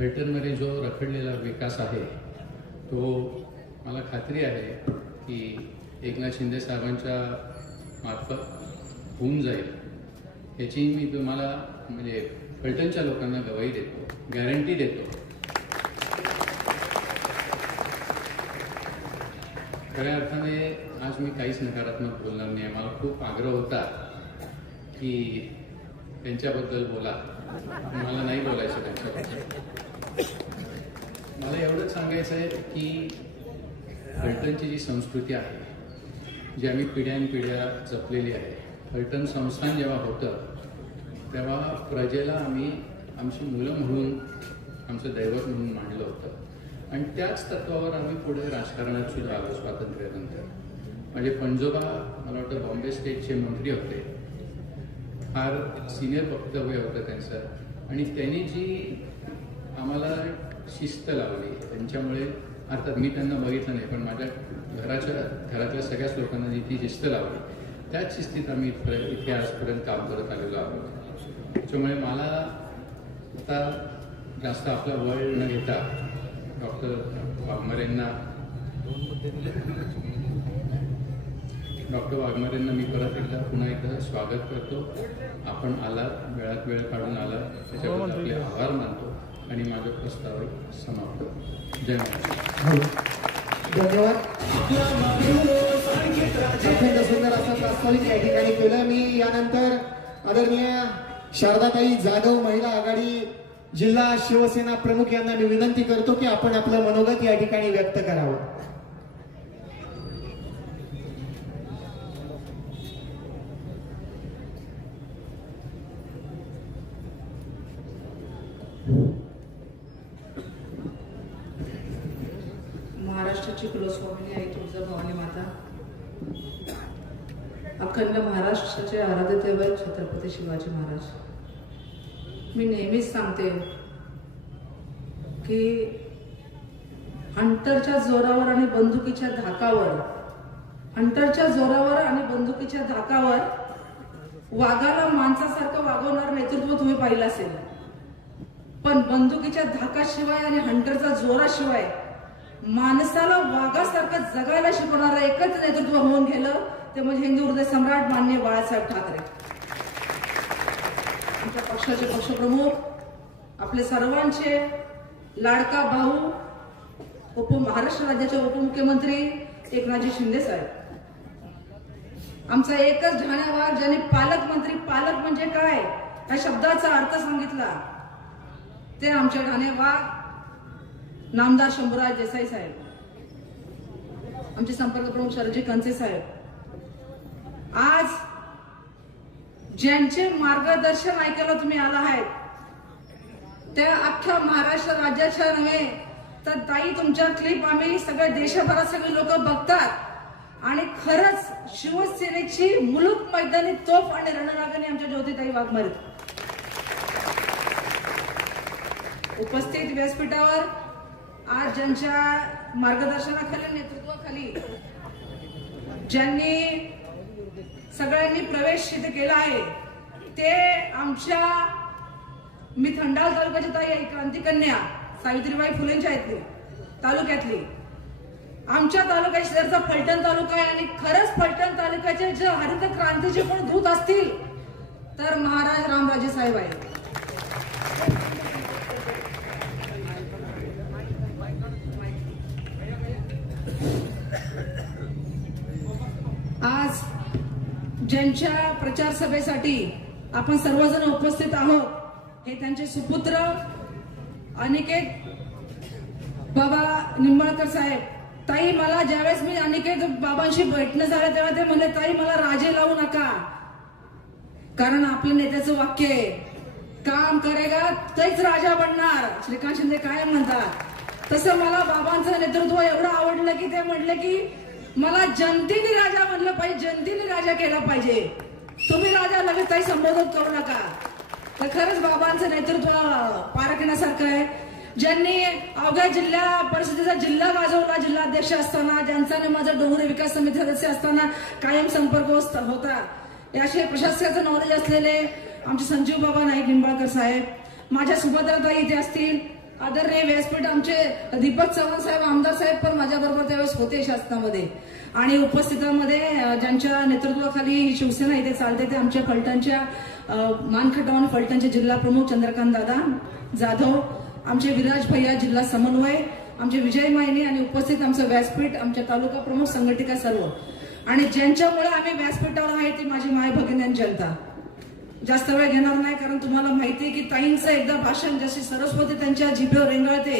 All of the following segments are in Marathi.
फलटणमध्ये जो रखडलेला विकास आहे तो मला खात्री आहे की एकनाथ शिंदे साहेबांच्या मार्फत होऊन जाईल याची मी तुम्हाला म्हणजे फलटणच्या लोकांना गवाही देतो, गॅरंटी देतो. खऱ्या अर्थाने आज मी काहीच नकारात्मक बोलणार नाही. मला खूप आग्रह होता की त्यांच्याबद्दल बोला, मला नाही बोलायचं त्यांच्याबद्दल. मला एवढंच सांगायचं आहे की फलटणची जी संस्कृती आहे, जी आम्ही पिढ्यानपिढ्या जपलेली आहे, फलटण संस्थान जेव्हा होतं तेव्हा प्रजेला आम्ही आमची मुलं म्हणून, आमचं दैवत म्हणून मानलं होतं आणि त्याच तत्वावर आम्ही पुढे राजकारणात सुद्धा आलो. स्वातंत्र्यानंतर माझे पणजोबा मला वाटतं बॉम्बे स्टेटचे मंत्री होते, फार सिनियर वक्तव्य होतं त्यांचं आणि त्यांनी जी आम्हाला शिस्त लावली त्यांच्यामुळे, अर्थात मी त्यांना बघितलं नाही पण माझ्या घरातल्या सगळ्याच लोकांना जी ती शिस्त लावली त्याच शिस्तीत आम्ही इथे आजपर्यंत काम करत आलेलो आहोत. त्याच्यामुळे मला आता जास्त आपला वेळ न घेता डॉक्टर वाघमारेंना मी परत पुन्हा एकदा स्वागत करतो. आपण आलात, वेळात वेळ काढून आलात, त्याच्याबद्दल आपले आभार मानतो आणि माझा प्रस्ताव समाप्त. जय महाराष्ट्र. धन्यवाद. अत्यंत सुंदर असं प्रास्ताविक या ठिकाणी केलं. मी यानंतर आदरणीय शारदाताई जाधव महिला आघाडी जिल्हा शिवसेना प्रमुख यांना मी विनंती करतो की आपण आपलं मनोगत या ठिकाणी व्यक्त करावं. महाराष्ट्राची कुलस्वामिनी आई तुळजाभवानी माता, अखंड महाराष्ट्राचे आराध्य दैवत छत्रपती शिवाजी महाराज. मी नेहमीच सांगते की हंटरच्या जोरावर आणि बंदुकीच्या धाकावर वाघाला माणसासारखं वागवणार नेतृत्व तुम्ही पाहिलं असेल, पण बंदुकीच्या धाकाशिवाय आणि हंटरच्या जोराशिवाय माणसाला वाघासारखं जगायला शिकवणारं एकच नेतृत्व होऊन गेलं ते म्हणजे हिंदू हृदय सम्राट माननीय बाळासाहेब ठाकरे. आमच्या पक्षाचे पक्षप्रमुख, आपले सर्वांचे लाडका भाऊ, महाराष्ट्र राज्याचे उपमुख्यमंत्री एकनाथजी शिंदे साहेब. आमचा एकच ठाण्या वाघ ज्यांनी पालकमंत्री, पालक म्हणजे काय या शब्दाचा अर्थ सांगितला, ते आमचे ठाणे वाघ नामदार शंभूराज देसाई साहेब, आमचे संपर्क प्रमुख शरदजी कंचे साहेब. आज ज्यांचे मार्गदर्शन ऐकायला तुम्ही आला आहेत त्या अख्ख्या महाराष्ट्र राज्याच्या नव्हे तर ताई तुमच्या क्लिप आम्ही सगळ्या देशभरात सगळे लोक बघतात आणि खरंच शिवसेनेची मुलूक मैदानी तोफ आणि रणरागिणी आमच्या ज्योतिताई वाघमारे उपस्थित व्यासपीठावर आज ज्यांच्या मार्गदर्शनाखाली, नेतृत्वाखाली ज्यांनी सगळ्यांनी प्रवेश इथे केला आहे ते आमच्या, मी खंडाळा तालुक्याची ताई आहे, क्रांतिकन्या सावित्रीबाई फुलेंच्या तालुक्यातली. आमच्या तालुक्या शेजारचा फलटण तालुका आहे आणि खरंच फलटण तालुक्याचे जे हरित क्रांतीचे पण दूत असतील तर महाराज रामराजे साहेब आहे. आज ज्यांच्या प्रचार सभेसाठी आपण सर्वजण उपस्थित आहोत हे त्यांचे सुपुत्र अनिकेत बाबा निंबाळकर साहेब. ताई मला ज्यावेळेस मी अनिकेत बाबांशी भेटणं झालं तेव्हा ते म्हणले, ताई मला राजे लावू नका, कारण आपल्या नेत्याचं वाक्य आहे, काम करेगा तेच राजा बनणार. श्रीकांत शिंदे काय म्हणतात तसं मला बाबांचं नेतृत्व एवढं आवडलं की ते म्हटले की मला जनतेने राजा म्हणलं पाहिजे, जनतेने राजा केला पाहिजे, तुम्ही राजा लगेच काही संबोधन करू नका. तर खरंच बाबांचं नेतृत्व पारखण्यासारखं आहे. ज्यांनी अवघ्या जिल्हा परिषदेचा जिल्हा गाजवला, जिल्हाध्यक्ष असताना, ज्यांचा माझा डोंगरे विकास समिती सदस्य असताना कायम संपर्क होता, याचे प्रशासकाचं नॉलेज असलेले आमचे संजीव बाबा नाईक निंबाळकर साहेब, माझ्या सुभद्राताई इथे असतील, आदरणीय व्यासपीठ आमचे दीपक चव्हाण साहेब आमदार साहेब पण माझ्याबरोबर त्यावेळेस होते शासनामध्ये आणि उपस्थितांमध्ये ज्यांच्या नेतृत्वाखाली ही शिवसेना इथे चालते ते आमच्या फलटणच्या मानखटाव फलटणचे जिल्हा प्रमुख चंद्रकांत दादा जाधव, आमचे विराज भैया जिल्हा समन्वय, आमचे विजय मायनी आणि उपस्थित आमचं व्यासपीठ, आमच्या तालुका प्रमुख संघटिका सर्व आणि ज्यांच्यामुळे आम्ही व्यासपीठावर आहे ती माझी माय भगिनी जनता. जास्त वेळ घेणार नाही कारण तुम्हाला माहिती आहे की ताईंचं एकदा भाषण जशी सरस्वती त्यांच्या जिभेवर रेंगाळते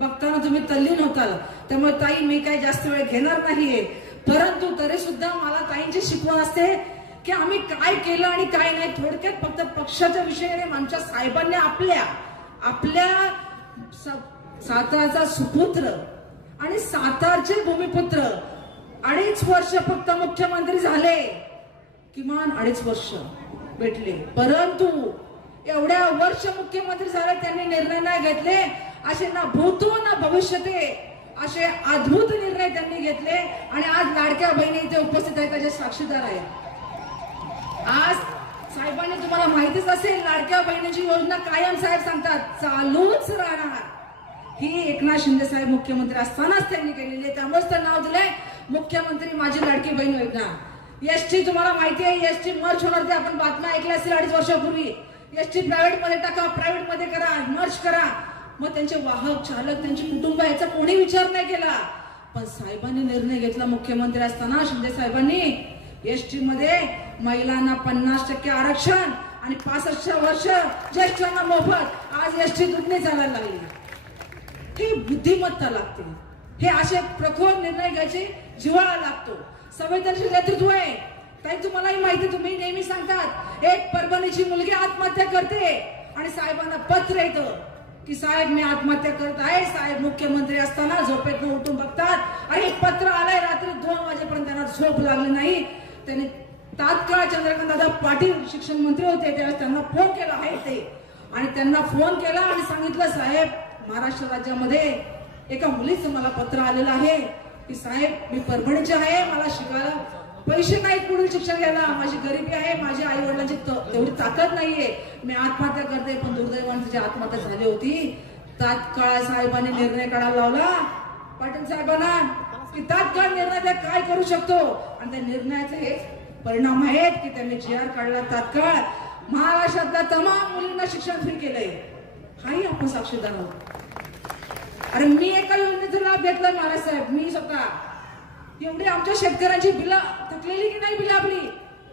बघताना तुम्ही तल्लीन होताल. त्यामुळे ताई मी काही जास्त वेळ घेणार नाहीये, परंतु तरी सुद्धा मला ताईंची शिकवण असते की आम्ही काय केलं आणि काय नाही. थोडक्यात फक्त पक्षाच्या विषयाने आमच्या साहेबांनी आपल्या सातारचा सुपुत्र आणि सातारचे भूमिपुत्र 2.5 वर्ष फक्त मुख्यमंत्री झाले, किमान 2.5 वर्ष भेटले, परंतु एवढ्या वर्ष मुख्यमंत्री झाले त्यांनी निर्णय नाही घेतले. असे ना भूतो ना भविष्यते असे अद्भुत निर्णय त्यांनी घेतले आणि आज लाडक्या बहिणी इथे उपस्थित आहेत त्याचे साक्षीदार आहेत. आज साहेबांनी तुम्हाला माहितीच असेल लाडक्या बहिणीची योजना कायम साहेब सांगतात चालूच राहणार. ही एकनाथ शिंदे साहेब मुख्यमंत्री असतानाच त्यांनी केलेली आहे, त्यामुळेच तर नाव दिलंय मुख्यमंत्री माझी लाडकी बहीण योजना. एसटी तुम्हाला माहिती आहे एसटी मर्ज होणार ते आपण बातम्या ऐकल्या असतील 2.5 वर्षापूर्वी. एसटी प्रायव्हेट मध्ये टाका, प्रायव्हेट मध्ये करा, मर्ज करा. मग त्यांचे वाहक चालक त्यांची कुटुंब याचा कोणी विचार नाही केला, पण साहेबांनी निर्णय घेतला मुख्यमंत्री असताना शिंदे साहेबांनी एसटी मध्ये महिलांना 50% आरक्षण आणि 65 वर्ष ज्येष्ठांना मोफत. आज एसटी दुधने चालायला लागली. ही बुद्धिमत्ता लागते, हे असे प्रखर निर्णय घ्यायचे जिव्हाळा लागतो, संवेदनशील नेतृत्व आहे. ताई तुम्हालाही माहिती, तुम्ही नेहमी सांगतात एक परभणीची मुलगी आत्महत्या करते आणि साहेबांना पत्र येतं की साहेब मी आत्महत्या करत आहे. साहेब मुख्यमंत्री असताना झोपेतून उठून बघतात आणि पत्र आलंय रात्री 2 वाजेपर्यंत त्यांना झोप लागली नाही. त्यांनी तात्काळ चंद्रकांत दादा पाटील शिक्षण मंत्री होते त्यावेळेस त्यांना फोन केला आहे ते आणि त्यांना फोन केला आणि सांगितलं साहेब महाराष्ट्र राज्यामध्ये एका मुलीचं मला पत्र आलेलं आहे की साहेब मी परभणीचे आहे, मला शिकायला पैसे नाहीत पुढील शिक्षण घ्यायला, माझी गरिबी आहे, माझ्या आई वडिलांची तेवढी ताकद नाहीये, मी आत्महत्या करते. पण दुर्दैवाने तिची आत्महत्या झाली होती. तात्काळ साहेबांनी निर्णय काढायला लावला पाटील साहेबांना की तात्काळ निर्णय त्या काय करू शकतो आणि त्या निर्णयाचे हे परिणाम आहेत की त्यांनी GR काढला. तात्काळ महाराष्ट्रातल्या तमाम मुलींना शिक्षण फ्री केलंय. हाही आपण साक्षीदार आहोत. अरे मी एका योजनेचा लाभ घेतलाय महाराज साहेब, मी स्वतः. एवढी आमच्या शेतकऱ्यांची बिलं थकलेली की नाही, बिलं आपली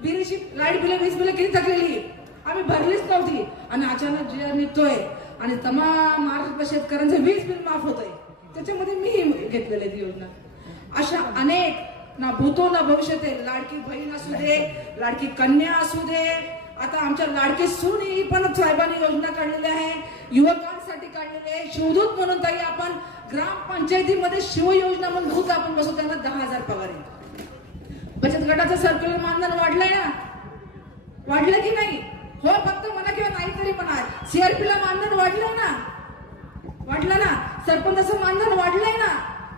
बिलीची लाईट बिलं वीज बिलं किती थकलेली, आम्ही भरलीच नव्हती आणि अचानक GR निघतोय आणि तमाम महाराष्ट्रातल्या शेतकऱ्यांचं वीज बिल माफ होतंय. त्याच्यामध्ये मी घेतलेली ती योजना. अशा अनेक ना भूतो ना भविष्यते, लाडकी बहीण असू दे, लाडकी कन्या असू दे, आता आमच्या लाडकी सून ही पण साहेबांनी योजना काढलेली आहे, युवकांसाठी काढलेली आहे. शिवदूत म्हणून ताई आपण ग्रामपंचायतीमध्ये शिवयोजना म्हणून दूत आपण बसू, त्यांना 10,000 पगार आहे. बचत गटाचं सर्क्युलर मानधन वाढलंय ना, वाढलं की नाही? हो फक्त म्हणा किंवा नाही तरी म्हणा. CRP ला मानधन वाढलंय ना, वाढलं ना. सरपंचाचं मानधन वाढलंय ना.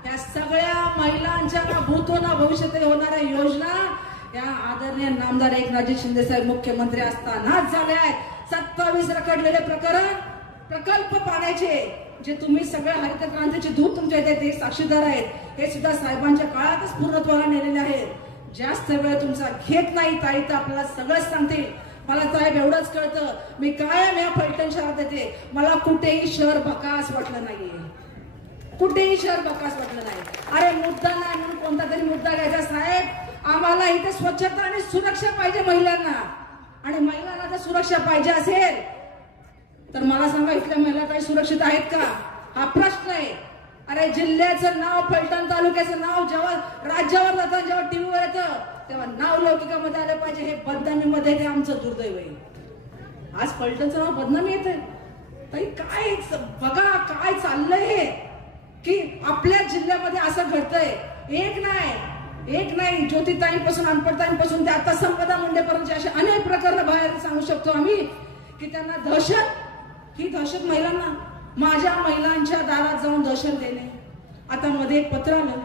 या सगळ्या महिलांच्या भूतो ना भविष्यात होणाऱ्या योजना या आदरणीय नामदार एकनाथजी शिंदे साहेब मुख्यमंत्री असतानाच झाल्या आहेत. 27 रखडलेले प्रकल्प पाण्याचे जे तुम्ही सगळ्या हरित क्रांतीचे दूत तुमच्या इथे ते साक्षीदार आहेत, हे सुद्धा साहेबांच्या काळातच पूर्णत्वाला नेलेले आहेत. जास्त वेळ तुमचा घेत नाही. ताई तर आपल्याला सगळंच सांगतील. मला साहेब एवढंच कळतं, मी कायम या फलटण शहरात येते, मला कुठेही शहर भकास वाटलं नाहीये, कुठेही शहर भकास वाटलं नाही. अरे मुद्दा नाही म्हणून कोणता तरी मुद्दा घ्यायचा साहेब. आम्हाला इथे स्वच्छता आणि सुरक्षा पाहिजे महिलांना, आणि महिलांना जर सुरक्षा पाहिजे असेल तर मला सांगा इथल्या महिला काही सुरक्षित आहेत का, हा प्रश्न आहे. अरे जिल्ह्याचं नाव, फलटण तालुक्याचं नाव जेव्हा राज्यावर जातं, जेव्हा टीव्हीवर येतं तेव्हा नाव लौकिकामध्ये आलं पाहिजे. हे बदनामीमध्ये ते आमचं दुर्दैव आहे. आज फलटणचं नाव बदनामी येत आहे. ताई काय बघा काय चाललंय हे, की आपल्या जिल्ह्यामध्ये असं घडतंय. एक नाही ज्योतिताईंपासून अनपडताईंपासून ते आता संपदा मुंडेपर्यंत असे अनेक प्रकार बाहेर सांगू शकतो आम्ही की त्यांना दहशत, ही दहशत महिलांना, माझ्या महिलांच्या दारात जाऊन दहशत देणे. आता मध्ये एक पत्र आलं,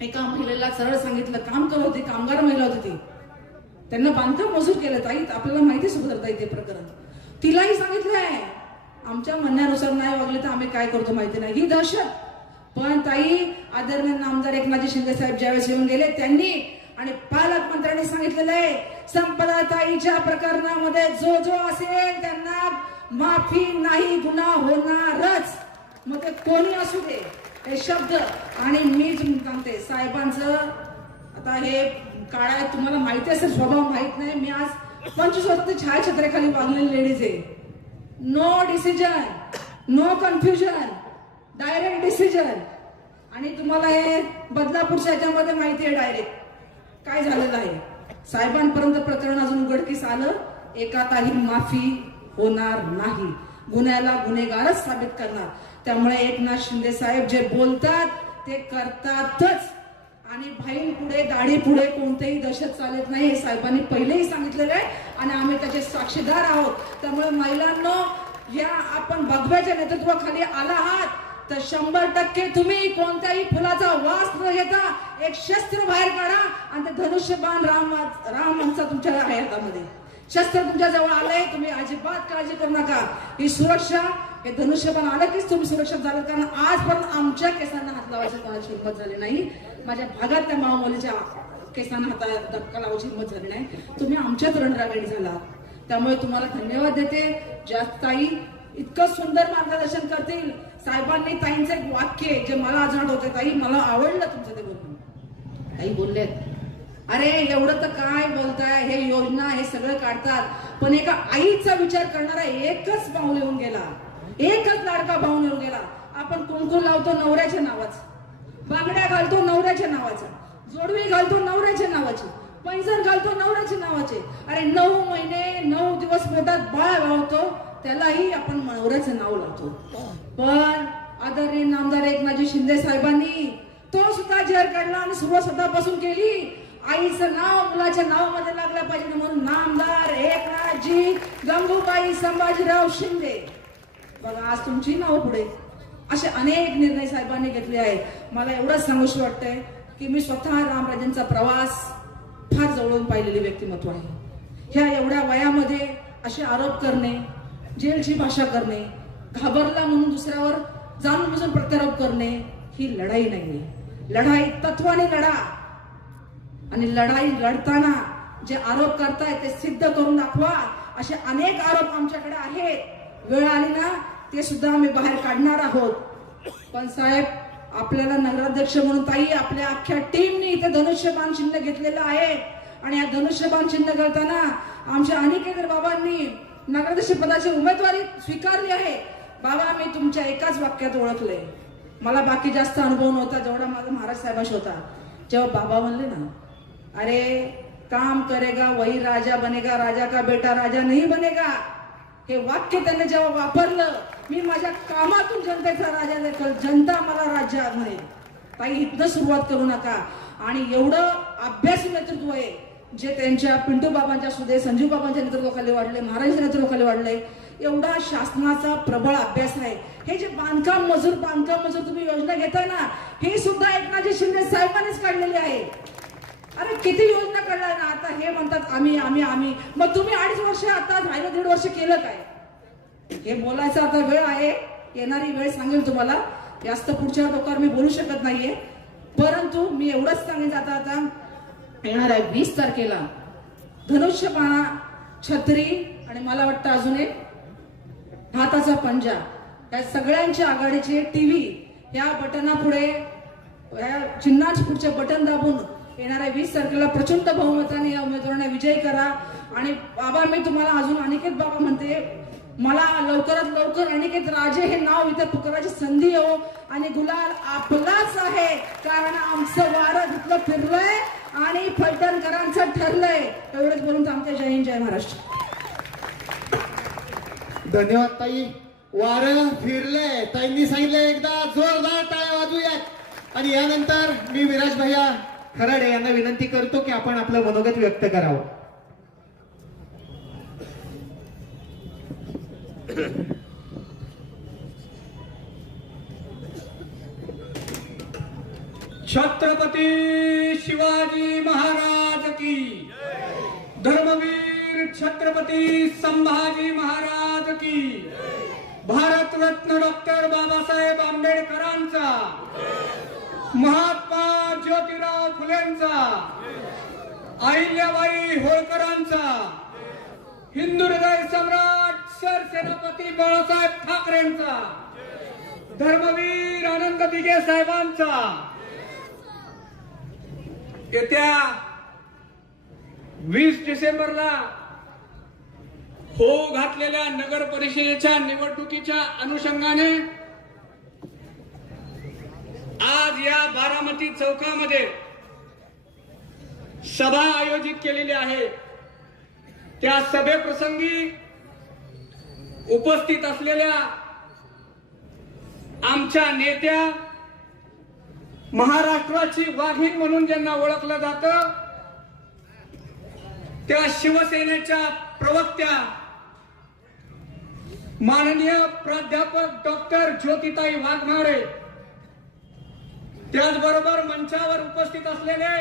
एका महिलेला सरळ सांगितलं, काम करत होती, कामगार महिला होती ती, त्यांना बांधकाम मजूर केलं. ताई आपल्याला माहिती सुद्धा ताई ते प्रकरण, तिलाही सांगितलंय आमच्या म्हणण्यानुसार नाही वागले तर आम्ही काय करतो माहिती नाही, ही दहशत. पण ताई, आदरणीय नामदार एकनाथजी शिंदे साहेब ज्यावेळेस येऊन गेले त्यांनी आणि पालकमंत्र्यांनी सांगितलेलं आहे, संपदाताईच्या प्रकरणामध्ये जो जो असेल त्यांना माफी नाही, गुन्हा होणारच. मग ते कोणी असू दे, हे शब्द. आणि मी सांगते साहेबांचं आता हे काळा तुम्हाला माहिती असेल, स्वभाव माहित नाही. मी आज 25 वर्ष छायाछत्रेखाली वागलेली लेडीज आहे. No decision, no confusion, direct decision. आणि तुम्हाला हे बदलापूरच्या ह्याच्यामध्ये माहिती आहे डायरेक्ट काय झालेलं आहे. साहेबांपर्यंत प्रकरण अजून उघडकीस आलं, एकातही माफी होणार नाही, गुन्ह्याला गुन्हेगारच साबित करणार. त्यामुळे एकनाथ शिंदे साहेब जे बोलतात ते करतातच. आणि भाई पुढे दाढी पुढे कोणतेही दहशत चालत नाही, हे साहेबांनी पहिलेही सांगितलेलं आहे आणि आम्ही त्याचे साक्षीदार आहोत. त्यामुळे महिलांनो, या आपण भगव्याच्या नेतृत्वाखाली आला आहात तर 100% तुम्ही कोणत्याही फुलाचा वास न घेता एक शस्त्र बाहेर काढा आणि ते धनुष्यबाण रामांचा तुमच्या आहे हातामध्ये. शस्त्र तुमच्या जवळ आलंय, तुम्ही अजिबात काळजी करू नका. ही सुरक्षा, हे धनुष्यबाण आलं कीच तुम्ही सुरक्षित झालं. कारण आजपर्यंत आमच्या केसांना हात लावायची कोणाची हिंमत झाली नाही, माझ्या भागातल्या मावमुलीच्या केसांना हातात धक्का लावायची हिंमत झाली नाही. तुम्ही आमच्याच रणरागिणी झाला. त्यामुळे तुम्हाला धन्यवाद देते. जास्त ताई इतकं सुंदर मार्गदर्शन करतील. साहेबांनी ताईंचं एक वाक्य जे मला आज होते, ताई मला आवडलं तुमचं ते बोलून. ताई बोललेत, अरे एवढं तर काय बोलताय, हे योजना हे सगळं काढतात, पण एका आईचा विचार करणारा एकच पाऊल येऊन गेला, एकच लाडका पाऊल येऊन गेला. आपण कुंकू लावतो नवऱ्याच्या नावाचं, बांगड्या घालतो नवऱ्याच्या नावाचं, जोडवी घालतो नवऱ्याच्या नावाची, पैंजण घालतो नवऱ्याच्या नावाचे. अरे 9 महिने 9 दिवस पोटात बाळ वावतो त्यालाही आपण नवऱ्याचं नाव लावतो. पण आदरणीय नामदार एकनाथजी शिंदे साहेबांनी तो सुद्धा झेर काढला आणि सुरुवात स्वतःपासून केली. आईचं नाव मुलाच्या नावामध्ये लागलं पाहिजे म्हणून नामदार एकनाथजी गंगूबाई संभाजीराव शिंदे. बघा आज तुमची नाव पुढे. असे अनेक निर्णय साहेबांनी घेतले आहेत. मला एवढंच सांगूशी वाटतंय की मी स्वतः रामराजेंचा प्रवास फार जवळून पाहिलेली व्यक्तिमत्व आहे. ह्या एवढ्या वयामध्ये असे आरोप करणे, जेलची भाषा करणे, घाबरला म्हणून दुसऱ्यावर जाणून बुजून प्रत्यारोप करणे ही लढाई नाहीये. लढाई तत्वाने लढा आणि लढाई लढताना जे आरोप करताय ते सिद्ध करून दाखवा. असे अनेक आरोप आमच्याकडे आहेत. वेळ आली ना ते सुद्धा आम्ही बाहेर काढणार आहोत. पण साहेब, आपल्याला नगराध्यक्ष म्हणून ताई आपल्या अख्ख्या टीमने इथे धनुष्यबाण चिन्ह घेतलेलं आहे आणि या धनुष्यबाण चिन्ह करताना आमच्या अनिकेत बाबांनी नगराध्यक्ष पदाची उमेदवारी स्वीकारली आहे. बाबा, मी तुमच्या एकाच वाक्यात ओळखले. मला बाकी जास्त अनुभव नव्हता जेवढा माझा महाराज साहेबांशी होता. जेव्हा बाबा म्हणले ना, अरे काम करेगा वही राजा बनेगा, राजा का बेटा राजा नहीं बनेगा, हे वाक्य त्यांनी जेव्हा वापरलं, मी माझ्या कामातून जनतेचा राजा देखील, जनता मला राजा म्हणे. ताई, इथनं सुरुवात करू नका. आणि एवढं अभ्यासी नेतृत्व आहे जे त्यांच्या पिंटू बाबांच्या सुदे, संजीव बाबांच्या नेतृत्वाखाली वाढले, महाराजांच्या नेतृत्वाखाली वाढले. एवढा शासनाचा प्रबळ अभ्यास आहे. हे जे बांधकाम मजूर तुम्ही योजना घेताय ना, हे सुद्धा एकनाथजी शिंदे साहेबांनीच काढलेली आहे. अरे किती योजना काढल्या ना. आता हे म्हणतात आम्ही आम्ही आम्ही, मग तुम्ही 2.5 वर्ष, आता राहिलं 1.5 वर्ष केलं काय? हे बोलायचं आता वेळ आहे. येणारी वेळ सांगेल तुम्हाला. जास्त पुढच्या टोकावर मी बोलू शकत नाहीये. परंतु मी एवढंच सांगेन, आता येणार आहे 20 तारखेला धनुष्यबाणा, छत्री आणि मला वाटतं अजून एक हाताचा पंजा, या सगळ्यांच्या आघाडीचे टीव्ही, या बटनापुढे, या चिन्हाच्या पुढचे बटन दाबून येणाऱ्या 20 तारखेला प्रचंड बहुमताने या उमेदवारांना विजयी करा. आणि बाबा, मी तुम्हाला अजून अनिकेत बाबा म्हणते, मला लवकरात लवकर अनिकेत राजे हे नाव इथे पुकाराची संधी येऊ आणि गुलाल आपलाच आहे. कारण आमचं वारं तिथलं फिरलंय आणि फलटणकरांचं ठरलंय. एवढंच बोलून थांबते. जय हिंद, जय महाराष्ट्र. धन्यवाद ताई. वारं फिरलंय, ताईंनी सांगितलं. एकदा जोरदार टाळ्या वाजूयात. आणि यानंतर मी विराज भैया खराडे यांना विनंती करतो की आपण आपलं मनोगत व्यक्त करावं. छत्रपती शिवाजी महाराज की, धर्मवीर छत्रपती संभाजी महाराज की, भारतरत्न डॉक्टर बाबासाहेब आंबेडकरांचा, महात्मा ज्योतिराव फुलेंचा, अहिल्याबाई होळकरांचा, हिंदू हृदय सम्राट सरसेनापती बाळासाहेब ठाकरेंचा, धर्मवीर आनंद दिघे साहेबांचा येत्या 20 डिसेंबरला होऊ घातलेल्या नगर परिषदेच्या निवडणुकीच्या अनुषंगाने आज या बारामती चौकामध्ये सभा आयोजित केलेली आहे। त्या सभेप्रसंगी उपस्थित असलेल्या आमच्या नेत्या, महाराष्ट्राची वाघीण म्हणून ज्यांना ओळखलं जातं, त्या शिवसेनेच्या प्रवक्त्या माननीय प्राध्यापक डॉक्टर ज्योतिताई वाघमारे, त्याचबरोबर मंचावर उपस्थित असलेले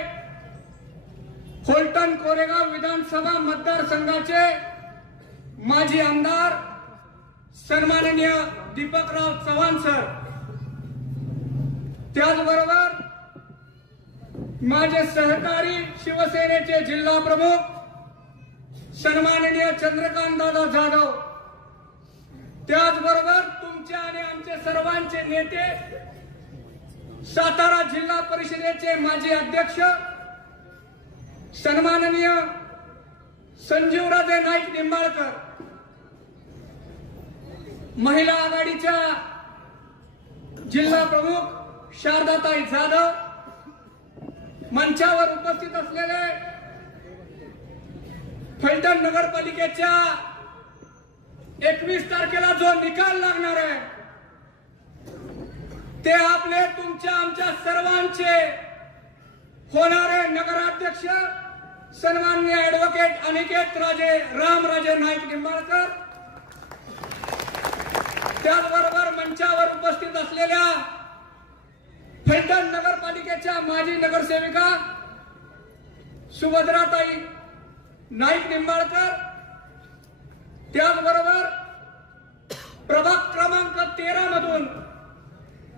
फलटण कोरेगाव विधानसभा मतदारसंघाचे माजी आमदार सन्माननीय दीपकराव चव्हाण सर, त्याचबरोबर माझे सहकारी शिवसेनेचे जिल्हा प्रमुख सन्माननीय चंद्रकांत दादा जाधव, त्याचबरोबर तुमचे आणि आमचे सर्वांचे नेते, सातारा जिल्हा परिषदेचे माजी अध्यक्ष सन्माननीय संजीवराजे नाईक निंबाळकर, महिला आघाडीच्या जिल्हा प्रमुख शारदाताई जाधव, मंचावर उपस्थित असलेले फलटण नगरपालिकेच्या 21 तारखेला जो निकाल लागणार आहे ते आपले तुमच्या आमच्या सर्वांचे होणारे नगराध्यक्ष सन्माननीय ऍडव्होकेट अनिकेत राजे रामराजे नाईक निंबाळकर, त्याचबरोबर मंचावर उपस्थित असलेल्या फलटण नगरपालिकेच्या माजी नगरसेविका सुभद्राताई नाईक निंबाळकर, त्याचबरोबर प्रभाग क्रमांक 13 मधून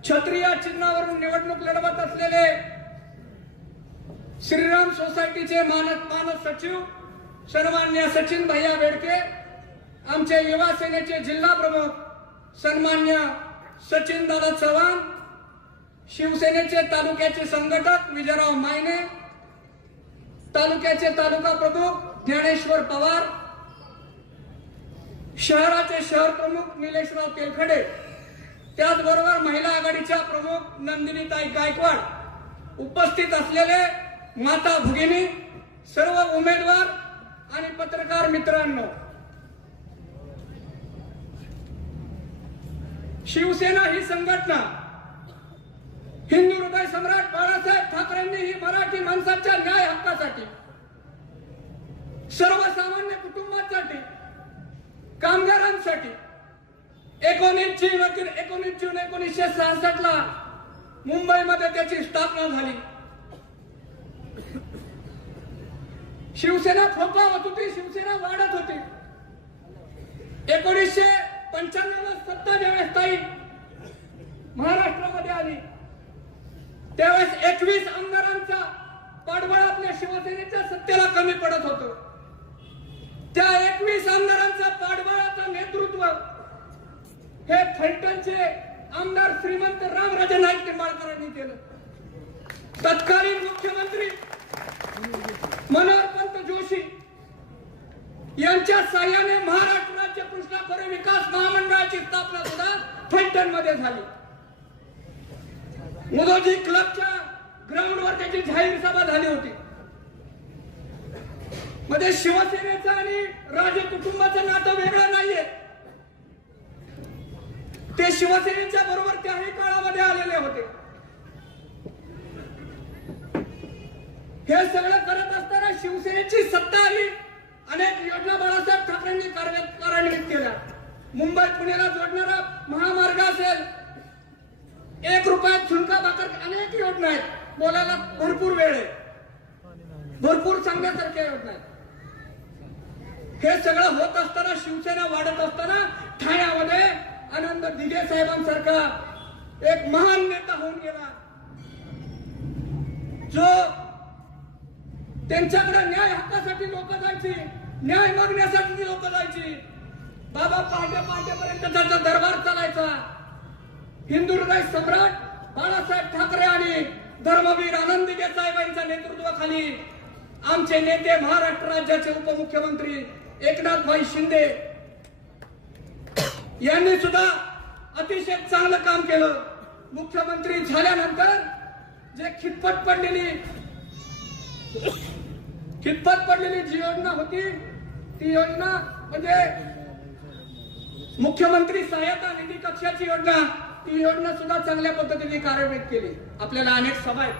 क्षत्रिय चिन्हावरून निवडणूक लढवत असलेले श्रीराम सोसायटीचे मानस सचिव सन्मान्य सचिन भैया बेडके, आमचे युवा सेनेचे जिल्हा प्रमुख सन्मान्य सचिन दादा चव्हाण, शिवसेनेचे तालुक्याचे संघटक विजयराव मायने, तालुक्याचे तालुका प्रमुख ज्ञानेश्वर पवार, शहराचे शहर प्रमुख निलेशराव तेलखडे, त्याचबरोबर महिला आघाडीच्या प्रमुख नंदिनीताई गायकवाड, उपस्थित असलेले माता भगिनी, सर्व उमेदवार आणि पत्रकार मित्रांनो, शिवसेना ही संघटना हिंदू हृदय सम्राट बाळासाहेब ठाकरेंनी ही मराठी माणसाच्या न्याय हक्कासाठी, सर्वसामान्य कुटुंबासाठी, कामगारांसाठी 19 जून 1966 ला मुंबईमध्ये त्याची स्थापना झाली। शिवसेना फोफावत होती, शिवसेना वाढत होती। 1995 सत्ता ज्यावेळेस ताई महाराष्ट्रामध्ये आली त्यावेळेस 21 आमदारांचा पाठबळ आपल्या शिवसेनेच्या सत्तेला कमी पडत होतं। त्या 21 आमदारांचा पाठबळाचं नेतृत्व हे फलटणचे आमदार श्रीमंत रामराजे नाईक निंबाळकरांनी केलं। तत्कालीन मुख्यमंत्री मनोहरपंत जोशी यांच्या साह्याने महाराष्ट्र राज्य कृष्णाखोरे विकास महामंडळाची स्थापना सुद्धा फलटण मध्ये झाली। मुदोजी क्लबच्या ग्राउंडवर त्याची जाहीर सभा झाली होती। मध्ये शिवसेनेचं आणि राजे कुटुंबाचं नातं वेगळं नाहीये, ते शिवसेनेच्या बरोबर त्याही काळामध्ये आलेले होते। हे सगळं करत असताना शिवसेनेची सत्ता आली, अनेक योजना बाळासाहेब ठाकरेंनी कार्यान्वित केल्या। मुंबई पुण्याला जोडणारा महामार्ग असेल, 1 रुपयात झुणका भाकर, अनेक योजना आहेत, बोलायला भरपूर वेळ आहे, भरपूर सांगण्यासारख्या योजना आहेत। हे सगळं होत असताना, शिवसेना वाढत असताना ठाण्यामध्ये आनंद दिघे साहेबांसारखा एक महान नेता होऊन गेला, जो त्यांच्याकडे न्याय हक्कासाठी लोक जायची, न्याय मागण्यासाठी लोक जायची. बाबा पहाटेपर्यंत त्याचा दरबार चालायचा. हिंदू हृदय सम्राट बाळासाहेब ठाकरे आणि धर्मवीर आनंद दिघे साहेबांच्या नेतृत्वाखाली आमचे नेते, महाराष्ट्र राज्याचे उपमुख्यमंत्री एकनाथभाई शिंदे यांनी सुद्धा अतिशय चांगलं काम केलं. मुख्यमंत्री झाल्यानंतर जे खितपत पडलेली जी योजना होती, ती योजना म्हणजे मुख्यमंत्री सहायता निधी कक्षाची योजना, ती योजना सुद्धा चांगल्या पद्धतीने कार्यान्वित केली. आपल्याला अनेक सभा आहेत,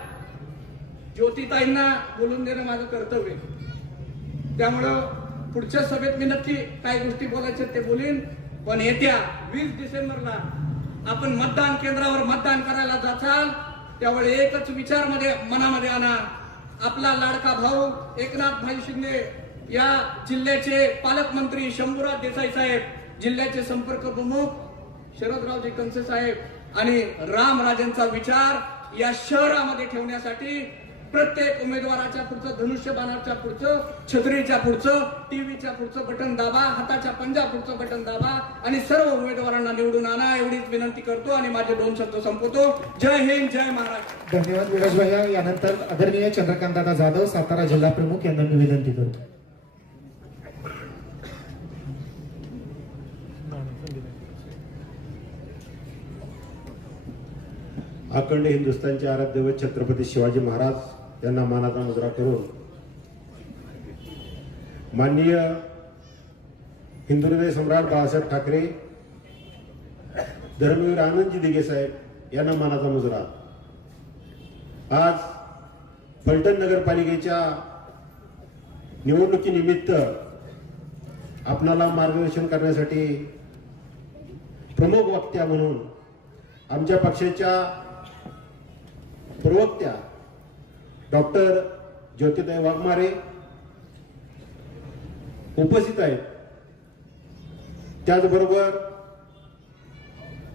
ज्योतिताईंना बोलून देणं माझं कर्तव्य, त्यामुळं पुढच्या सभेत मी नक्की काही गोष्टी बोलायच्या ते बोलीन. पण येत्या 20 डिसेंबरला आपण मतदान केंद्रावर मतदान करायला जाचाल, त्यावेळी एकच विचार मनामध्ये आणा. आपला लाडका भाऊ एकनाथभाई शिंदे या जिल्ह्याचे पालकमंत्री शंभूराज देसाई साहेब, जिल्ह्याचे संपर्क प्रमुख शरदरावजी कंसे साहेब आणि रामराजेंचा विचार या शहरामध्ये ठेवण्यासाठी प्रत्येक उमेदवाराच्या पुढचं, धनुष्यबाणाच्या पुढचं, छत्रीच्या पुढचं, टीव्हीच्या पुढचं बटन दाबा, हाताच्या पंजा पुढचं बटन दाबा आणि सर्व उमेदवारांना निवडून आणा, एवढीच विनंती करतो आणि माझे 2 शब्द संपवतो. जय हिंद, जय महाराष्ट्र. धन्यवाद विराज भैया. यानंतर आदरणीय चंद्रकांतदादा जाधव, सातारा जिल्हा प्रमुख यांना मी विनंती करतो. अखंड हिंदुस्थानचे आराध्य दैवत छत्रपती शिवाजी महाराज यांना मानाचा मुजरा करून माननीय हिंदू हृदय सम्राट बाळासाहेब ठाकरे, धर्मवीर आनंदजी दिघे साहेब यांना मानाचा मुजरा. आज फलटण नगरपालिकेच्या निवडणुकीनिमित्त आपणाला मार्गदर्शन करण्यासाठी प्रमुख वक्त्या म्हणून आमच्या पक्षाच्या प्रवक्त्या डॉक्टर ज्योतिताई वाघमारे उपस्थित आहेत. त्याचबरोबर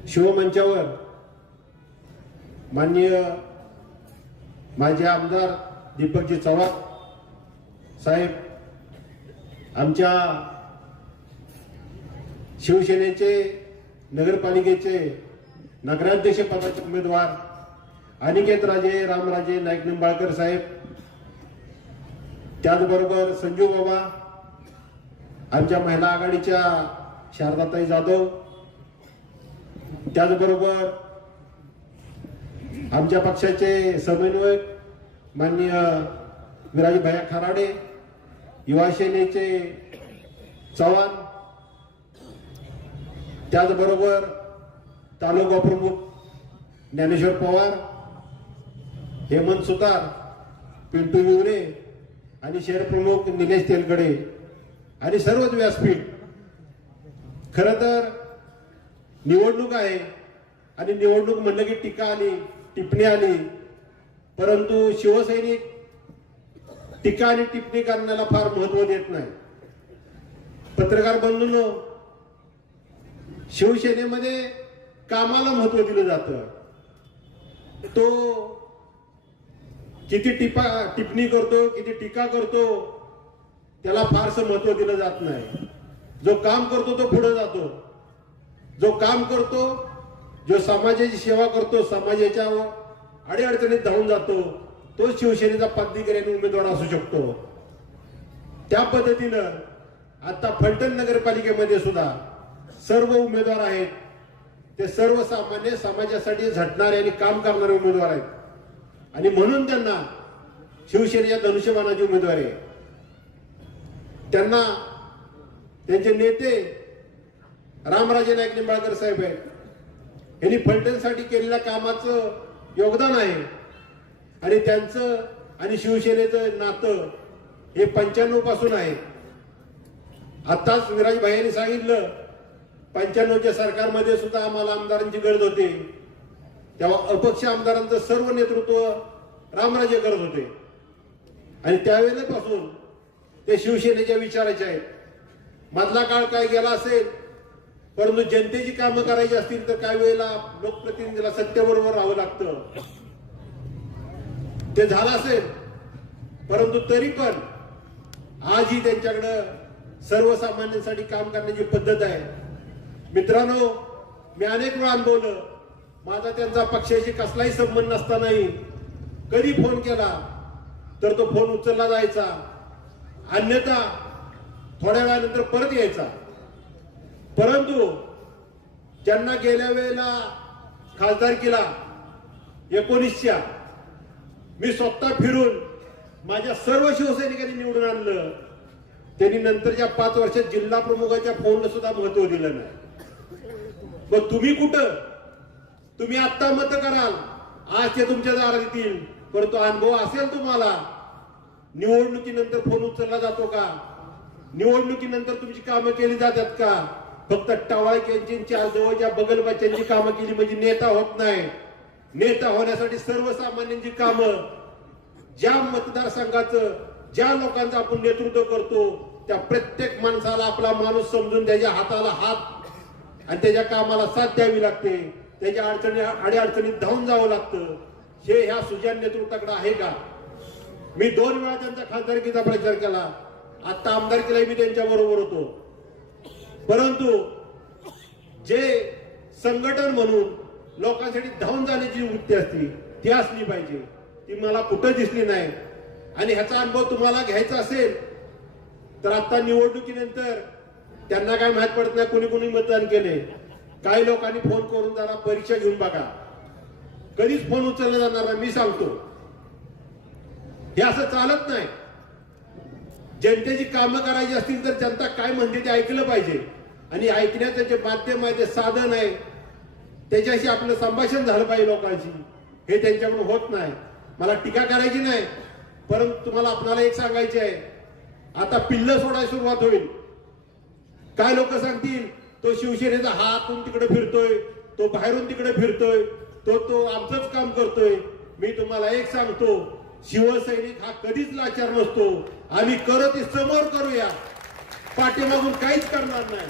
शिवमंचावर माननीय माजी आमदार दीपकजी चव्हाण साहेब, आमच्या शिवसेनेचे नगरपालिकेचे नगराध्यक्ष पदाचे उमेदवार अनिकेत राजे, रामराजे नाईक निंबाळकर साहेब, त्याचबरोबर संजू बाबा, आमच्या महिला आघाडीच्या शारदाताई जाधव, त्याचबरोबर आमच्या पक्षाचे समन्वयक माननीय विराज भैया खराडे, युवा सेनेचे चव्हाण, त्याचबरोबर तालुका प्रमुख ज्ञानेश्वर पवार, हेमंत सुतार, पिंटू विवरे आणि शहर प्रमुख निलेश तेलगडे आणि सर्वच व्यासपीठ. खर तर निवडणूक आहे आणि निवडणूक म्हणलं की टीका आली, टिप्पणी आली, परंतु शिवसैनिक टीका आणि टिप्पणी करण्याला फार महत्व देत नाही. पत्रकार बंधूंनो, शिवसेनेमध्ये कामाला महत्व दिलं जातं. तो किती टिप्पणी करतो, किती टीका करतो, त्याला फारसं महत्व दिलं जात नाही. जो काम करतो तो पुढे जातो. जो काम करतो, जो समाजाची सेवा करतो, समाजाच्या अडीअडचणीत धावून जातो, तो शिवसेनेचा पदाधिकारी उमेदवार असू शकतो. त्या पद्धतीनं आता फलटण नगरपालिकेमध्ये सुद्धा सर्व उमेदवार आहेत ते सर्वसामान्य समाजासाठी झटणारे आणि काम करणारे उमेदवार आहेत आणि म्हणून त्यांना शिवसेनेच्या धनुष्यबाणाची उमेदवारी आहे. त्यांना त्यांचे नेते रामराजे नाईक निंबाळकर साहेब आहेत. यांनी फलटणसाठी केलेल्या कामाचं योगदान आहे आणि त्यांचं आणि शिवसेनेचं नातं हे 95 पासून आहे. आताच विराज भाईंनी सांगितलं 95च्या सरकारमध्ये सुद्धा आम्हाला आमदारांची गरज होती, तेव्हा अपक्ष आमदारांचं सर्व नेतृत्व रामराजे करत होते आणि त्यावेळेपासून ते शिवसेनेच्या विचाराचे आहेत. मधला काळ काय गेला असेल परंतु जनतेची कामं करायची असतील तर काही वेळेला लोकप्रतिनिधीला सत्तेबरोबर राहावं लागतं. ते झालं असेल, परंतु तरी पण आजही त्यांच्याकडं सर्वसामान्यांसाठी काम करण्याची पद्धत आहे. मित्रांनो, मी अनेक वेळा अनुभवलं, माझा त्यांचा पक्षाशी कसलाही संबंध नसतानाही कधी फोन केला तर तो फोन उचलला जायचा, अन्यथा थोड्या वेळानंतर परत यायचा. परंतु ज्यांना गेल्या वेळेला खासदारकीला 19च्या मी स्वतः फिरून माझ्या सर्व शिवसैनिकांनी निवडून आणलं, त्यांनी नंतरच्या 5 वर्षात जिल्हा प्रमुखाच्या फोनला सुद्धा महत्व दिलं नाही. मग तुम्ही कुठं? तुम्ही आत्ता मत कराल, आज ते तुमच्या दारात येतील, परंतु अनुभव असेल तुम्हाला. निवडणुकीनंतर फोन उचलला जातो का? निवडणुकीनंतर तुमची कामं केली जातात का? फक्त टवाळक्यांची जवळच्या बगलबाच्यांची कामं केली म्हणजे नेता होत नाही. नेता होण्यासाठी सर्वसामान्यांची कामं, ज्या मतदारसंघाचं ज्या लोकांचं आपण नेतृत्व करतो त्या प्रत्येक माणसाला आपला माणूस समजून त्याच्या हाताला हात आणि त्याच्या कामाला साथ द्यावी लागते. त्याच्या अडीअडचणीत धावून जावं लागतं. हे ह्या सुजाण नेतृत्वाकडे आहे का? मी 2 वेळा त्यांचा खासदारकीचा प्रचार केला, आता आमदारकीलाही मी त्यांच्या बरोबर होतो. परंतु जे संघटन म्हणून लोकांसाठी धावून जाण्याची वृत्ती असते ती असली पाहिजे, ती मला कुठं दिसली नाही. आणि ह्याचा अनुभव तुम्हाला घ्यायचा असेल तर आता निवडणुकीनंतर त्यांना काय माहित पडत नाही कोणी कोणी मतदान केले. काही लोकांनी फोन करून जरा परीक्षा घेऊन बघा, कधीच फोन उचलला जाणार नाही. मी सांगतो, हे असं चालत नाही. जनतेची कामं करायची असतील तर जनता काय म्हणते ते ऐकलं पाहिजे. आणि ऐकण्याचं जे माध्यम आहे, ते साधन आहे, त्याच्याशी आपलं संभाषण झालं पाहिजे लोकांशी. हे त्यांच्याकडून होत नाही. मला टीका करायची नाही, परंतु तुम्हाला आपल्याला एक सांगायचे आहे, आता पिल्ल सोडायला सुरुवात होईल. काय लोक सांगतील, तो शिवसेनेचा हातून तिकडे फिरतोय, तो बाहेरून तिकडे फिरतोय, तो आमचंच काम करतोय. मी तुम्हाला एक सांगतो, शिवसैनिक हा कधीच लाचार नसतो. आम्ही करत ते समोर करूया, पाठीमागून काहीच करणार नाही.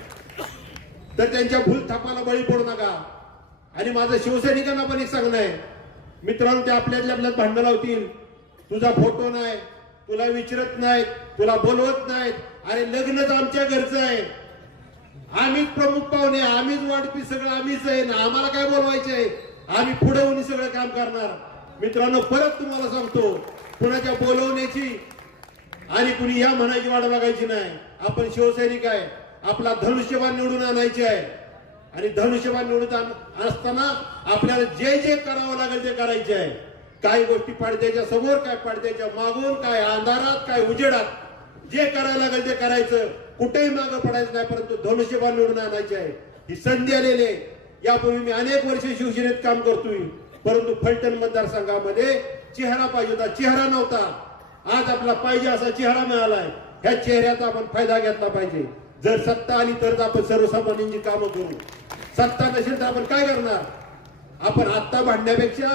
तर त्यांच्या भूलथापाला बळी पडू नका. आणि माझं शिवसैनिकांना पण एक सांगणं आहे, मित्रांनो, ते आपल्यात भांडण लावतील, तुझा फोटो नाही, तुला विचारत नाहीत, तुला बोलवत नाहीत. अरे लग्नच आमच्या घरचं आहे, आम्हीच प्रमुख पाहुणे, आम्हीच वाढपी, सगळं आम्हीच आहे ना, आम्हाला काय बोलवायचं आहे? आम्ही पुढे होऊन सगळं काम करणार. मित्रांनो, परत तुम्हाला सांगतो, कुणाच्या बोलवण्याची आणि कुणी या म्हणायची वाट बघायची नाही. आपण शिवसैनिक आहे, आपला धनुष्यबाण निवडून आणायचे आहे. आणि धनुष्यबाण निवडून असताना आपल्याला जे जे करावं लागेल ते करायचे आहे. काही गोष्टी पडद्याच्या समोर, काय पडद्याच्या मागून, काय अंधारात, काय उजेडात, जे करायला लागेल ते करायचं. कुठेही मागं पडायचं नाही, परंतु धनुष्यबाण निवडून आणायचे आहे. ही संधी आलेली आहे. यापूर्वी मी अनेक वर्ष शिवसेनेत काम करतोय, परंतु फलटण मतदारसंघामध्ये चेहरा पाहिजे होता, चेहरा नव्हता. आज आपला पाहिजे असा चेहरा मिळालाय. ह्या चेहऱ्याचा आपण फायदा घेतला पाहिजे. जर सत्ता आली तर आपण सर्वसामान्यांची कामं करू. सत्ता नसेल तर आपण काय करणार? आपण आत्ता भांडण्यापेक्षा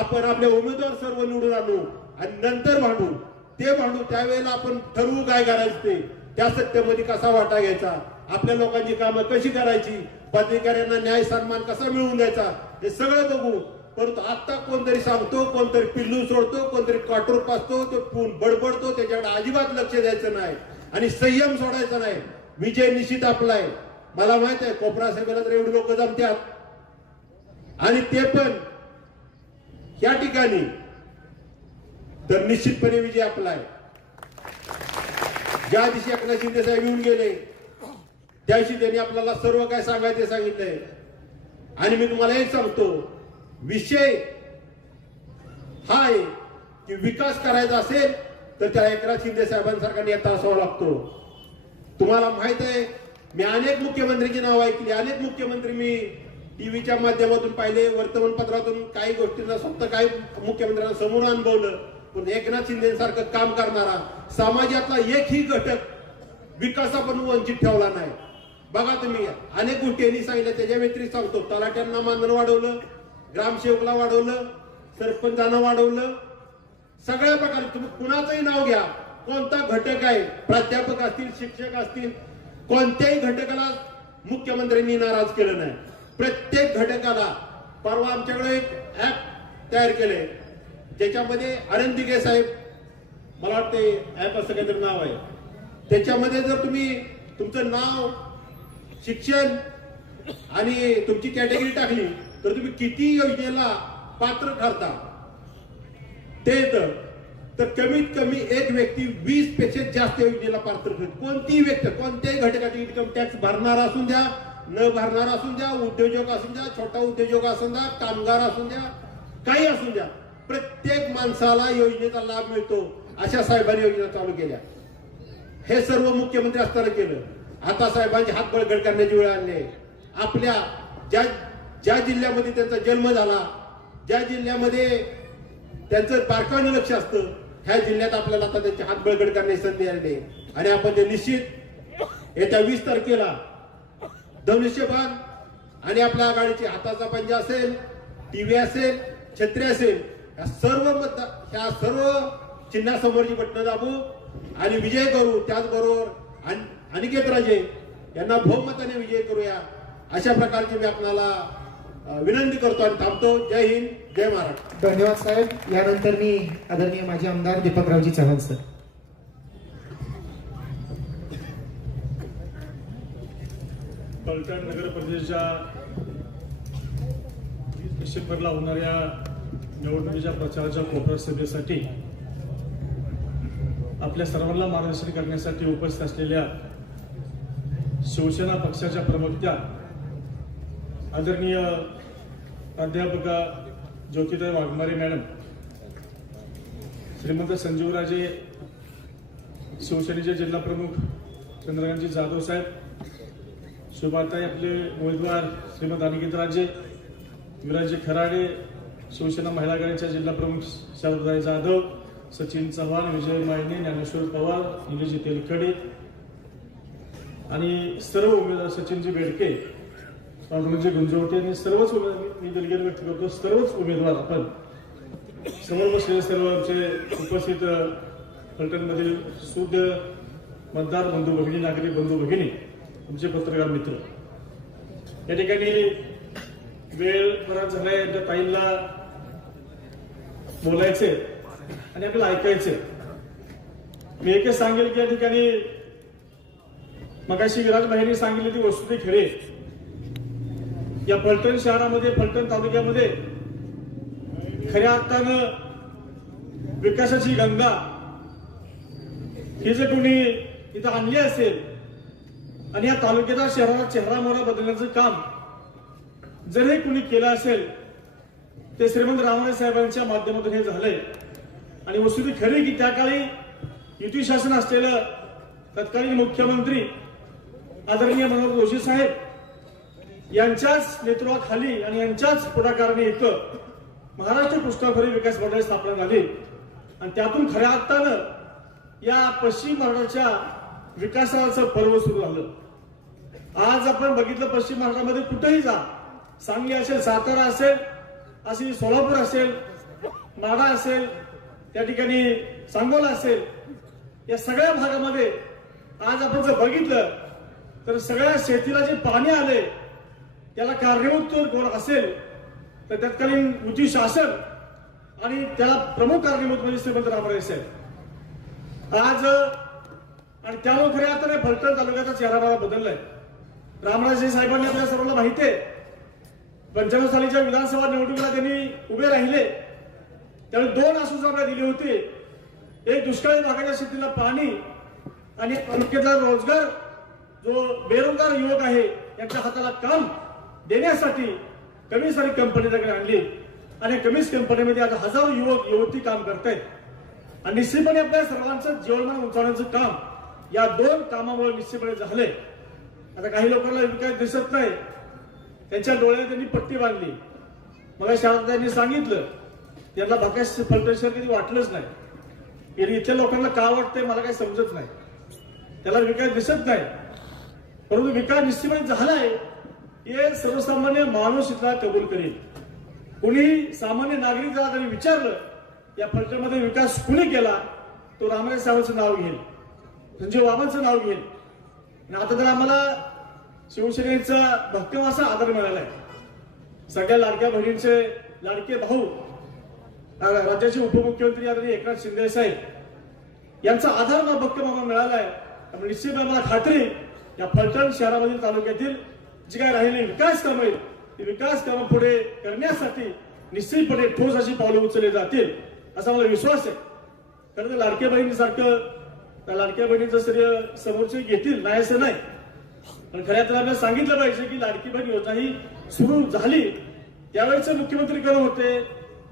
आपण आपले उमेदवार सर्व निवडून आणू आणि नंतर भांडू. ते भांडू त्यावेळेला आपण ठरवू काय करायचं ते, त्या सत्तेमध्ये कसा वाटा घ्यायचा, आपल्या लोकांची कामं कशी करायची, पदाधिकाऱ्यांना न्याय सन्मान कसा मिळवून द्यायचा, हे सगळं बघू. परंतु आता कोणतरी सांगतो, कोणतरी पिल्लू सोडतो, कोणतरी काटोर पाचतो, तो बडबडतो, त्याच्याकडे अजिबात लक्ष द्यायचं नाही आणि संयम सोडायचा नाही. विजय निश्चित आपला आहे. मला माहित आहे कोपरा सभेला तर एवढे लोक जमतात आणि ते पण या ठिकाणी, तर निश्चितपणे विजय आपला आहे. ज्या दिवशी एकनाथ शिंदे साहेब येऊन गेले त्या दिवशी त्यांनी आपल्याला सर्व काय सांगायचे सांगितलंय. आणि मी तुम्हाला एक सांगतो, विषय हा आहे की विकास करायचा असेल तर त्या एकनाथ शिंदे साहेबांसारखा नेता असावा लागतो. तुम्हाला माहित आहे, मी अनेक मुख्यमंत्र्यांची नाव ऐकली, अनेक मुख्यमंत्री मी टीव्हीच्या माध्यमातून पाहिले, वर्तमानपत्रातून काही गोष्टींना स्वतः काही मुख्यमंत्र्यांना समोर अनुभवलं. पण एकनाथ शिंदेसारखं काम करणारा समाजातला एकही घटक विकासापासून वंचित ठेवला नाही. बघा तुम्ही, अनेक गोष्टी यांनी सांगितल्या. त्याच्या व्यतिरिक्त सांगतो, तलाट्यांना मानधन वाढवलं, ग्रामसेवकला वाढवलं, सरपंचांना वाढवलं, सगळ्या प्रकारे तुम्ही कुणाचंही नाव घ्या, कोणता घटक आहे, प्राध्यापक असतील, शिक्षक असतील, कोणत्याही घटकाला मुख्यमंत्र्यांनी नाराज केलं नाही. प्रत्येक घटकाला परवा आमच्याकडे एक ऍप तयार केले, ज्याच्यामध्ये आनंद दिघे साहेब, मला वाटते ऍप असं काहीतरी नाव आहे, त्याच्यामध्ये जर तुम्ही तुमचं नाव, शिक्षण आणि तुमची कॅटेगरी टाकली तर तुम्ही किती योजनेला पात्र ठरता ते येतं. तर कमीत कमी एक व्यक्ती 20 पेक्षा जास्त योजनेला पात्र ठरते. कोणतीही व्यक्ती कोणत्याही घटकाची इन्कम टॅक्स भरणारा असून द्या, न भरणारा असून द्या, उद्योजक असून द्या, छोटा उद्योजक असून द्या, कामगार असून द्या, काही असून द्या, प्रत्येक माणसाला योजनेचा लाभ मिळतो. अशा साहेबांनी योजना चालू केल्या. हे सर्व मुख्यमंत्री असताना केलं. आता साहेबांचे हात बळकट करण्याची वेळ आली आहे. आपल्या ज्या जिल्ह्यामध्ये त्यांचा जन्म झाला, ज्या जिल्ह्यामध्ये त्यांचं बारकाईने लक्ष असतं, ह्या जिल्ह्यात आपल्याला आता त्यांचे हात बळकट करण्याची संधी आली आहे. आणि आपण ते निश्चित येत्या 20 तारखेला धनुष्यबाण आणि आपल्या आघाडीचे हाताचा पंजा असेल, टीव्ही असेल, छत्री असेल, ह्या सर्व चिन्हासमोरची बटणं दाबू आणि विजय करू. त्याचबरोबर अनिकेत राजे यांना बहुमताने विजय करूया, अशा प्रकारची मी आपल्याला विनंती करतो आणि थांबतो. जय हिंद, जय महाराष्ट्र. धन्यवाद साहेब. यानंतर मी आदरणीय माजी आमदार दीपकरावजी चव्हाण सर. फलटण नगर परिषदेच्या डिसेंबरला होणाऱ्या निवडणुकीच्या प्रचाराच्या कोपरा सभेसाठी आपल्या सर्वांना मार्गदर्शन करण्यासाठी उपस्थित असलेल्या शिवसेना पक्षाच्या प्रवक्त्या आदरणीय प्राध्यापका ज्योतिताई वाघमारे मॅडम, श्रीमंत संजीवराजे शिवसेनेचे जिल्हा प्रमुख चंद्रकांतजी जाधव साहेब, शोभाताई आपले उमेदवार श्रीमंत अनिकेत राजे, विराजी खराडे शिवसेना महिला आघाडीच्या जिल्हा प्रमुख शारदाताई जाधव, सचिन चव्हाण, विजय मायने, ज्ञानेश्वर पवार, निलेजी तेलखडे आणि सर्व उमेदवार, सचिनजी बेडके, पांडुरंगजी गुंजवटे आणि सर्वच उमेदवार, मी दिलगिरी व्यक्त करतो, सर्वच उमेदवार आपण समोर बसलेले सर्व आमचे उपस्थित फलटणमधील शुद्ध मतदार बंधू भगिनी, नागरिक बंधू भगिनी, तुमचे पत्रकार मित्र, या ठिकाणी वेळ बराच झालाय. त्या ताईंना बोलायचे आणि आपल्याला ऐकायचे. मी एकच सांगेल की या ठिकाणी मगाशी विराज भाईंनी सांगितली ती वस्तुस्थिती खरी. या फलटण शहरामध्ये, फलटण तालुक्यामध्ये खऱ्या अर्थानं विकासाची गंगा ही जर कोणी इथं आणली असेल आणि या तालुक्याचा शहराला चेहरा मोहरा बदलण्याचं काम जर हे कुणी केलं असेल ते श्रीमंत रामराजे साहेबांच्या माध्यमातून हे झालंय. आणि वस्तुस्थिती खरी की त्या काळी युती शासन असलेलं तत्कालीन मुख्यमंत्री आदरणीय मनोहर जोशी साहेब यांच्याच नेतृत्वाखाली आणि यांच्याच पुढाकाराने इथं महाराष्ट्र कृष्णाखोरी विकास मंडळाची स्थापना झाली आणि त्यातून खऱ्या अर्थानं या पश्चिम महाराष्ट्राच्या विकासाचं पर्व सुरू झालं. आज आपण बघितलं पश्चिम महाराष्ट्रामध्ये कुठेही जा, सांगली असेल, सातारा असेल, अशी सोलापूर असेल, माढा असेल, त्या ठिकाणी सांगोला असेल, या सगळ्या भागामध्ये आज आपण जर बघितलं तर सगळ्या शेतीला जे पाणी आले त्याला कारणीभूत कोण असेल तर तत्कालीन युती शासन आणि त्याला प्रमुख कारणीभूत म्हणजे श्रीमंत रामराजे साहेब. आज आणि त्यामुळे खऱ्या अर्थाने फलटण तालुक्याचा चेहरा बदललाय. रामराजे साहेबांनी आपल्या सर्वांना माहिती आहे 95 सालीच्या विधानसभा निवडणुकीला त्यांनी उभे राहिले त्यावेळी 2 आश्वासनं दिली होती. एक, दुष्काळी भागाच्या शेतीला पाणी आणि तालुक्यातला रोजगार, जो बेरोजगार युवक आहे यांच्या हाताला काम देण्यासाठी कमी सारी कंपनी दरम्यान आणली आणि कमीच कंपनीमध्ये आता हजारो युवक युवती काम करत आहेत आणि निश्चितपणे आपल्या सर्वांचं जीवनमान उंचावण्याचं काम या 2 कामामुळे निश्चितपणे झालंय. आता काही लोकांना विकास दिसत नाही, त्यांच्या डोळ्याला त्यांनी पट्टी बांधली. मला शारदांनी सांगितलं त्यांना भाकाश फलटण शहर कधी वाटलंच नाही. इथल्या लोकांना का वाटतंय मला काही समजत नाही, त्याला विकास दिसत नाही. परंतु विकास निश्चितपणे झालाय हे सर्वसामान्य माणूस इथला कबूल करेल. कुणी सामान्य नागरिक जर त्यांनी विचारलं या फलटणमध्ये विकास कुणी केला तो रामराजे साहेबांचं नाव घेईल, संजय बाबांचं नाव घेईल. आणि आता तर आम्हाला शिवसेनेचा भक्कम असा आदर मिळालाय. सगळ्या लाडक्या बहिणींचे लाडके भाऊ राज्याचे उपमुख्यमंत्री आदरणीय एकनाथ शिंदे साहेब यांचा आधार मला भक्कम आम्हाला मिळालाय. त्यामुळे निश्चित मला खात्री या फलटण शहरामधील तालुक्यातील जी काय राहिलेली विकास कामं आहेत ती विकास कामं पुढे करण्यासाठी निश्चितपणे ठोस अशी पावलं उचलली जातील असा मला विश्वास आहे. खरं तर लाडक्या बहिणीसारखं त्या लाडक्या बहिणीचं श्रेय समोरचे घेतील नाही असं नाही, पण खऱ्या तर आपल्याला सांगितलं पाहिजे की लाडकी बहीण योजना ही सुरू झाली त्यावेळेचे मुख्यमंत्री कोण होते?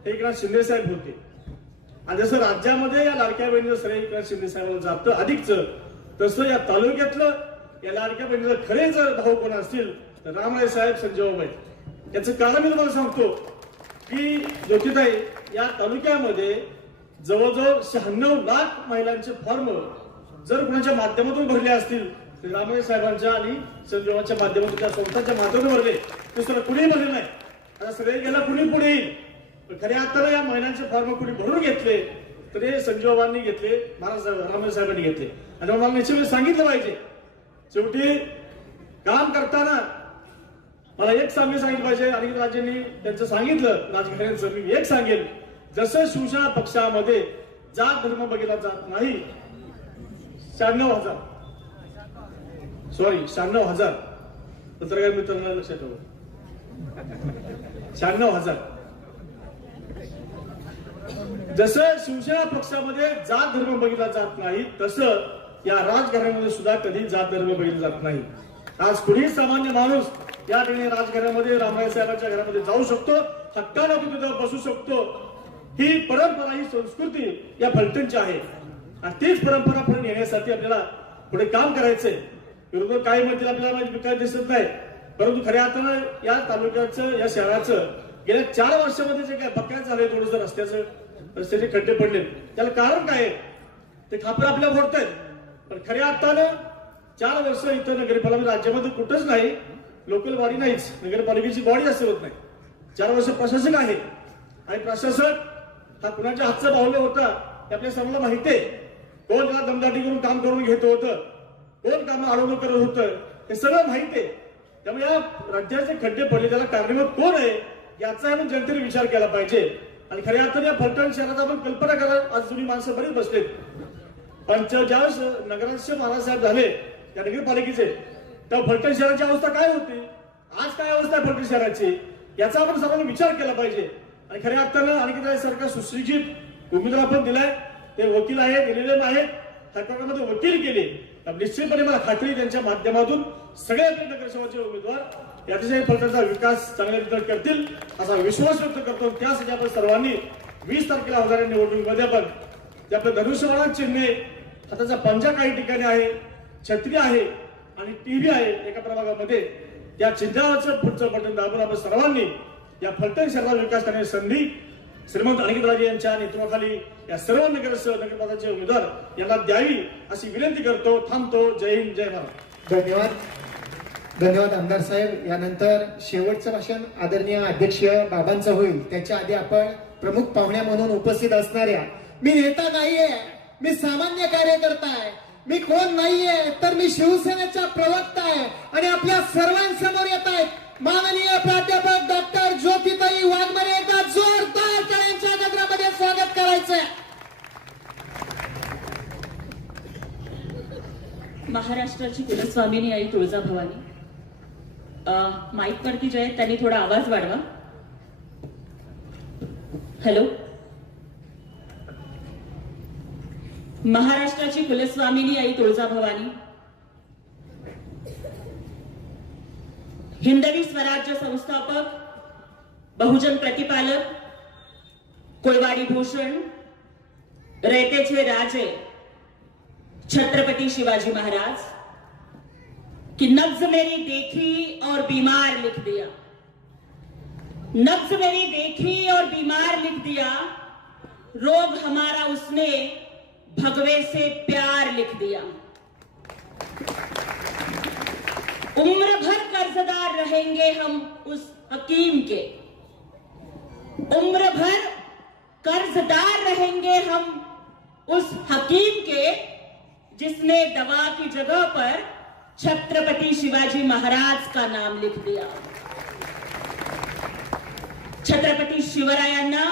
एकनाथ शिंदे साहेब होते. आणि जसं राज्यामध्ये या लाडक्या बहिणीचं श्रेय एकनाथ शिंदे साहेबांना जातं अधिकच, तसं या तालुक्यातलं या लाडक्या बहिणीचं खरे जर भाऊ कोण असतील तर रामराय साहेब, संजयबाई. याचं कारण मी तुम्हाला सांगतो की ज्योतिताई या तालुक्यामध्ये जवळजवळ 96 लाख महिलांचे फॉर्म जर कुणाच्या माध्यमातून भरले असतील तर रामराय साहेबांच्या आणि संजयबाईंच्या माध्यमातून त्या संस्थांच्या माध्यमातून भरले, दुसरं कुणीही भरले नाही. आता श्रेय गेला कुणी पुढे येईल, पण खऱ्या अर्थानं या महिलांचे फॉर्म कुणी भरून घेतले तर हे संजयबाबांनी घेतले, रामराय साहेबांनी घेतले. आणि मला निश्चित सांगितलं पाहिजे शेवटी काम करताना मला एक सांगितलं पाहिजे. आणि राज्यांनी त्यांचं सांगितलं राजकारण्यांचं, मी एक सांगेल जसं शिवसेना पक्षामध्ये जात धर्म बघितला जात नाही. 96,000 पत्रकार मित्रांना लक्षात ठेवा. 96,000 जसं शिवसेना पक्षामध्ये जात धर्म बघितला जात नाही तसं या राजकारणामध्ये सुद्धा कधी जात धर्म बघितला जात नाही. आज कुणीही सामान्य माणूस या ठिकाणी राजकारणामध्ये रामराय साहेबांच्या घरामध्ये जाऊ शकतो, हक्कानं तिथे बसू शकतो. ही परंपरा, ही संस्कृती या फलटणची आहे आणि तीच परंपरा पुढे नेण्यासाठी आपल्याला पुढे काम करायचंय. विरोधक काय म्हणतील आपल्याला काय दिसत नाही, परंतु खऱ्या अर्थानं या तालुक्याचं या शहराचं गेल्या 4 वर्षामध्ये जे काय बकाया झालंय थोडंसं रस्त्याचे खड्डे पडले त्याला कारण काय आहे? ते खापर आपल्या फोडतायत, पण खऱ्या अर्थानं 4 वर्ष इथं नगरपालिका राज्यामध्ये कुठंच नाही, लोकल बॉडी नाहीच, नगरपालिकेची बॉडी असं होत नाही. 4 वर्ष प्रशासक आहे आणि प्रशासक हा कुणाच्या हातचा बाहुल्य होता हे आपल्या सर्वांना माहिती आहे. कोण त्याला दमदाटी करून काम करून घेत होतं, कोण कामं अडवणूक करत होतं हे सगळं माहिती आहे. त्यामुळे या राज्याचे खड्डे पडले त्याला कारणीभूत कोण आहे याचा आपण जनतेने विचार केला पाहिजे. आणि खऱ्या अर्थाने या फलटण शहरात आपण कल्पना करा, आज जुनी माणसं बरीच बसलेत, पण ज्यावेळेस नगराध्यक्ष महाराजसाहेब झाले या नगरपालिकेचे त्या फलटण शहराची अवस्था काय होती, आज काय अवस्था आहे फलटण शहराची याचा आपण सर्वांनी विचार केला पाहिजे. आणि खऱ्या अर्थानं आणखी सरकार सुशिक्षित उमेदवार आपण दिलाय, ते वकील आहेत, एलएलएम आहेत, सरकारमध्ये वकील केले, निश्चितपणे मला खात्री त्यांच्या माध्यमातून सगळे आपले नगरसेवाचे उमेदवार याच्यासाठी फलटणचा विकास चांगल्या रीतीने करतील असा विश्वास व्यक्त करतो. त्यासाठी आपण सर्वांनी 20 तारखेला होणाऱ्या निवडणुकीमध्ये आपण जे आपलं धनुष्यबाण चिन्ह हाताचा पंजा काही ठिकाणी आहे, छत्री आहे आणि टीव्ही आहे एका प्रभागामध्ये, त्या चिन्हावरचं पुढचं बटन दाबून आपण सर्वांनी या फलटण शहराचा विकास करण्याची संधी श्रीमंत अनिकेतराजे यांच्या नेतृत्वाखाली या सर्व नगरपालिकेचे उमेदवार यांना द्यावी अशी विनंती करतो. थांबतो. जय हिंद, जय महाराष्ट्र. धन्यवाद आमदार साहेब. यानंतर शेवटचं भाषण आदरणीय अध्यक्ष बाबांचं होईल. त्याच्या आधी आपण प्रमुख पाहुण्या म्हणून उपस्थित असणाऱ्या, मी नेता नाहीये, मी सामान्य कार्यकर्ता आहे, मी कोण नाहीये तर मी शिवसेनेचा प्रवक्ता आहे आणि आपल्या सर्वांसमोर येत आहेत माननीय प्राध्यापक डॉक्टर ज्योतिताई वाघमारे. एका जोरदार टाळ्यांच्या गजरामध्ये स्वागत करायचंय. महाराष्ट्राची कुलस्वामिनी आई तुळजाभवानी. माईक वरती जे आहेत त्यांनी थोडा आवाज वाढवा. हॅलो. महाराष्ट्राची कुलस्वामिनी आई तुळजाभवानी, हिंदवी स्वराज्य संस्थापक, बहुजन प्रतिपालक, कोळवाडी भूषण, रयतेचे राजे छत्रपति शिवाजी महाराज कि नब्ज मेरी देखी और बीमार लिख दिया, नब्ज मेरी देखी और बीमार लिख दिया, रोग हमारा उसने भगवे से प्यार लिख दिया। उम्र भर कर्जदार रहेंगे हम उस हकीम के, उम्र भर कर्जदार रहेंगे हम उस हकीम के जिसने दवा की जगह पर छत्रपति शिवाजी महाराज का नाम लिख दिया। छत्रपति शिवरायांना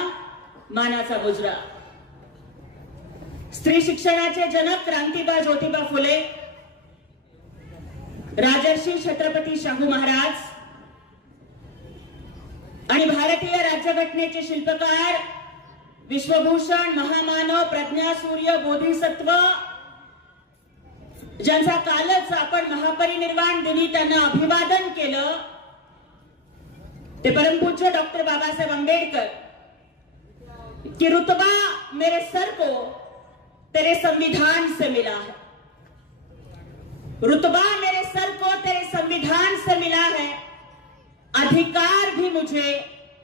मानाचा मुजरा। स्त्री शिक्षणाचे जनक क्रांतिबा ज्योतिबा फुले, राजर्षी छत्रपती शाहू महाराज आणि भारतीय राज्यघटनेचे शिल्पकार विश्वभूषण महामानव प्रज्ञासूर्य बोधिसत्व, ज्यांचा कालच आपण महापरिनिर्वाण दिनी त्यांना अभिवादन केलं, ते परमपूज्य डॉक्टर बाबासाहेब आंबेडकर की रुतबा मेरे सर को तेरे संविधान से मिला है, रुतबा मेरे सर को तेरे संविधान से मिला है, अधिकार भी मुझे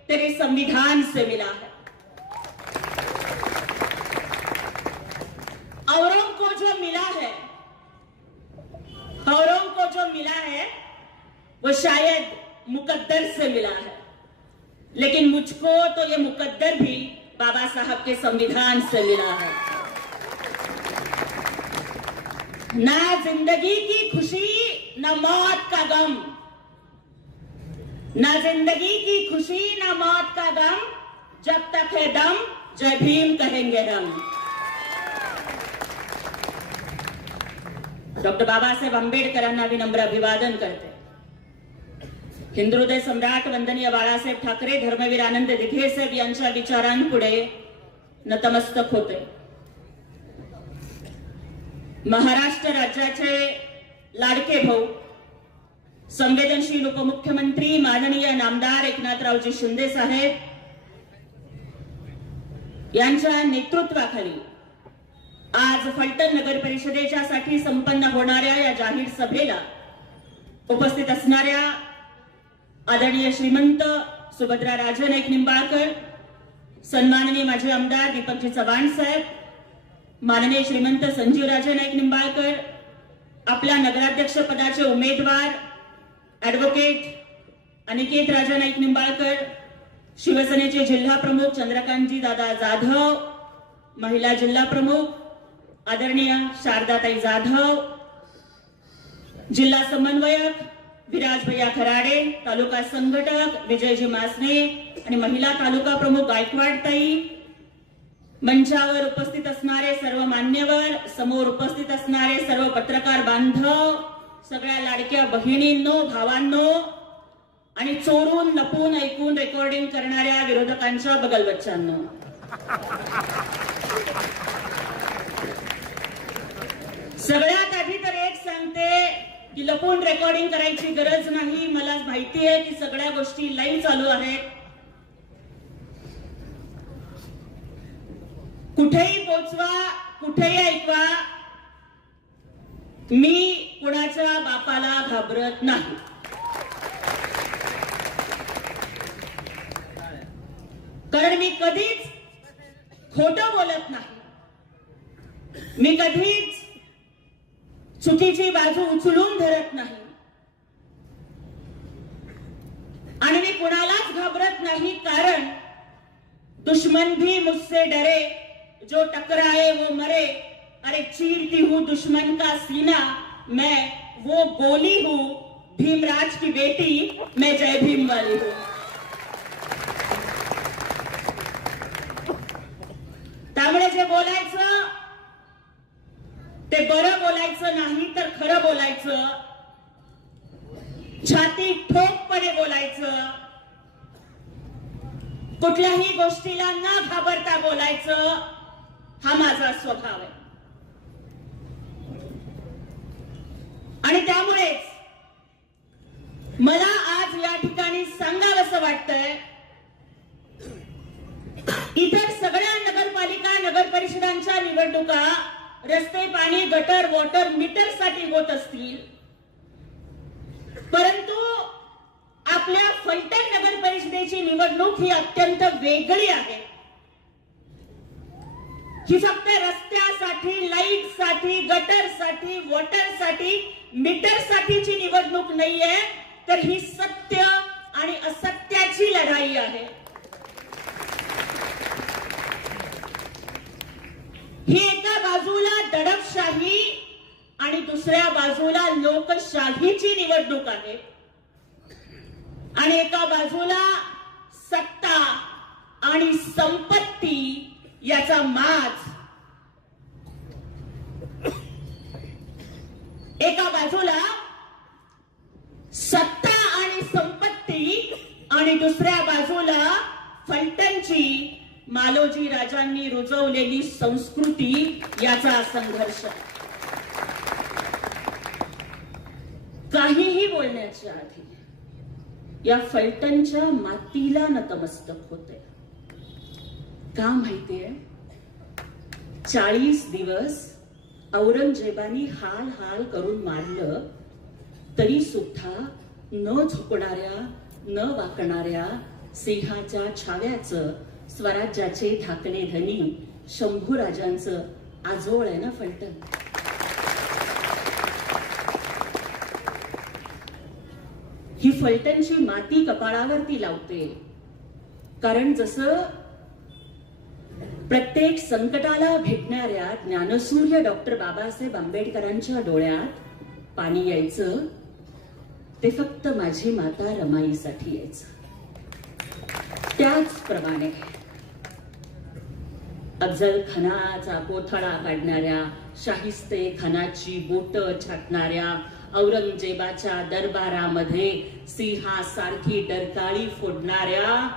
तेरे संविधान से मिला है। औरों को जो मिला है, औरों को जो मिला है वो शायद मुकद्दर से मिला है, लेकिन मुझको तो ये मुकद्दर भी बाबा साहब के संविधान से मिला है। ना जिंदगी की खुशी न मौत का गम, ना जिंदगी की खुशी ना मौत का गम, जब तक है दम जय भीम कहेंगे हम। डॉक्टर बाबासाहेब आंबेडकरांना विनम्र अभिवादन करते। हिंदुहृदय सम्राट वंदनीय बाळासाहेब ठाकरे, धर्मवीर आनंद दिघे साहेब यांच्या विचारांपुढे नतमस्तक होते। महाराष्ट्र राज्याचे लाडके भाऊ, संवेदनशील उपमुख्यमंत्री माननीय नामदार एकनाथरावजी शिंदे साहेब यांच्या नेतृत्वाखाली आज फलटण नगर परिषदेच्या साठी संपन्न होणाऱ्या या जाहीर सभेला उपस्थित असणाऱ्या आदरणीय श्रीमंत सुभद्रा राजे नाईक निंबाळकर, सन्माननीय माजी आमदार दीपकजी चव्हाण साहेब, माननीय श्रीमंत संजीव राजे नाईक निंबाळकर, आपल्या नगराध्यक्ष पदाचे उमेदवार ऍडव्होकेट अनिकेत राजा नाईक निंबाळकर, शिवसेनेचे जिल्हा प्रमुख चंद्रकांतजी दादा जाधव, महिला जिल्हा प्रमुख आदरणीय शारदाताई जाधव, जिल्हा समन्वयक विराज भैया खराडे, तालुका संघटक विजयजी मासने आणि महिला तालुका प्रमुख गायकवाडताई, मंचावर उपस्थित असणारे सर्व मान्यवर, समोर उपस्थित असणारे सर्व पत्रकार बांधव, सगळ्या लाडक्या बहिणींनो, भावांनो आणि चोरून लपून ऐकून रेकॉर्डिंग करणाऱ्या विरोधकांच्या बगलबच्चांनो, सगळ्यात आधी तर एक सांगते की लपून रेकॉर्डिंग करायची गरज नाही। मला माहिती आहे की सगळ्या गोष्टी लाईव्ह चालू आहेत। कुठेही पोचवा, कुठेही ऐकवा, मी कुणाच्या बापाला घाबरत नाही। कारण मी कधीच खोटं बोलत नाही, मी कधीच चुकीची बाजू उचलून धरत नाही आणि मी कुणालाच घाबरत नाही। कारण दुश्मन भी मुझसे डरे, जो टकराए वो मरे, अरे चीरती हूं दुश्मन का सीना, मैं वो गोली हूं, भीमराज की बेटी, मैं जय भीम वाली हूं। त्यामुळे जे बोलायचं ते बरं बोलायचं नाही तर खरं बोलायचं, छाती ठोकपणे बोलायचं, कुठल्याही गोष्टीला न घाबरता बोलायचं, हा माझा स्वभाव आहे। आणि त्यामुळेच मला आज या ठिकाणी सांगावंसं वाटतंय, इतर सगळ्या नगरपालिका नगर परिषदांच्या निवडणुका रस्ते, पाणी, गटर, वॉटर मीटर साठी होत असतील, परंतु आपल्या फलटण नगर परिषदेची निवडणूक ही अत्यंत वेगळी आहे। ही फक्त रस्त्यासाठी, लाईट साठी, गटर साठी, वॉटर साठी, मीटर साठीची निवडणूक नाहीये, तर ही सत्य आणि असत्याची लढाई आहे। ही एका बाजूला दडपशाही आणि दुसऱ्या बाजूला लोकशाहीची निवडणूक आहे आणि एका बाजूला सत्ता आणि संपत्ती याचा माज. एका बाजूला सत्ता आणि संपत्ती आणि दुसऱ्या बाजूला फलटणची मालोजी राजांनी रुजवलेली संस्कृती याचा संघर्ष. काहीही बोलण्याच्या आधी या फलटणच्या मातीला नतमस्तक होते. का माहितीये, 40 दिवस औरंगजेबानी हाल हाल करून मारलं तरी सुद्धा न झुकणाऱ्या न वाकणाऱ्या सिंहाच्या छाव्याचं स्वराज्याचे धाकणे धनी शंभूराजांचं आजोळ आहे ना फलटण. ही फलटणची माती कपाळावरती लावते, कारण जसं प्रत्येक संकटाला भेटणाऱ्या ज्ञानसूर्य डॉक्टर बाबासाहेब आंबेडकरांच्या डोळ्यात पाणी यायचं, ते फक्त माझी माता रमाईसाठी यायचं. त्याचप्रमाणे अफजल खानाचा कोथळा काढणाऱ्या, शाहिस्ते खानाची बोट छाटणाऱ्या, औरंगजेबाच्या दरबारामध्ये सिंहासारखी डरकाळी फोडणाऱ्या,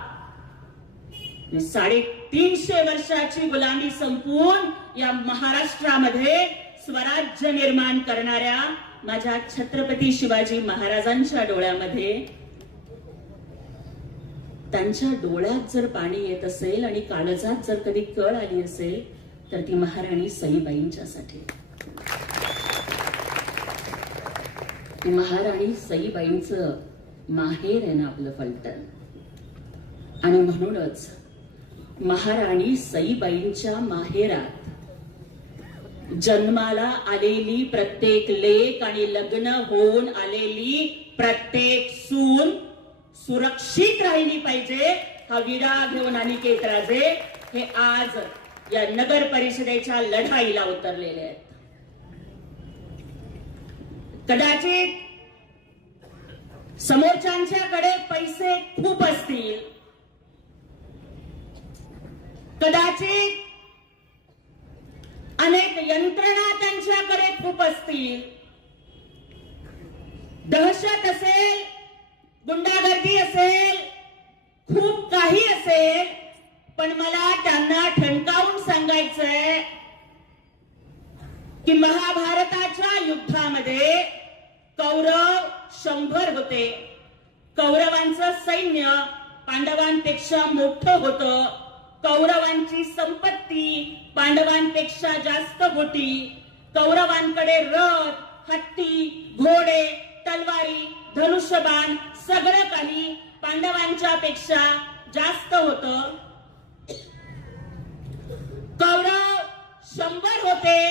350 वर्षाची गुलामी संपवून या महाराष्ट्रामध्ये स्वराज्य निर्माण करणाऱ्या माझ्या छत्रपती शिवाजी महाराजांच्या डोळ्यामध्ये, त्यांच्या डोळ्यात जर पाणी येत असेल आणि काळजात जर कधी कळ आली असेल तर ती महाराणी सईबाईंच्यासाठी. महाराणी सईबाईंचं माहेर आहे ना आपलं फलटण. आणि म्हणूनच महाराणी सईबाईंच्या माहेरात जन्माला आलेली प्रत्येक लेक आणि लग्न होऊन आलेली प्रत्येक सून सुरक्षित राहिली पाहिजे, हा विडा घेऊन अनिकेत राजे हे आज या नगर परिषदेच्या लढाईला उतरलेले आहेत. कदाचित समोरच्यांच्याकडे पैसे खूप असतील, कदाचित अनेक यंत्रणा त्यांच्याकडे खूप असतील, दहशत असेल, गुंडागर्दी असेल, खूप काही असेल, पण मला त्यांना ठणकावून सांगायचंय की महाभारताच्या युद्धामध्ये कौरव 100 होते. कौरवांचं सैन्य पांडवांपेक्षा मोठं होतं. कौरवांची संपत्ती पांडवांपेक्षा जास्त होती. कौरवांकडे रथ, हत्ती, घोडे, तलवारी, धनुष्यबाण सगळं काही पांडवांच्या पेक्षा जास्त होतं. कौरव 100 होते,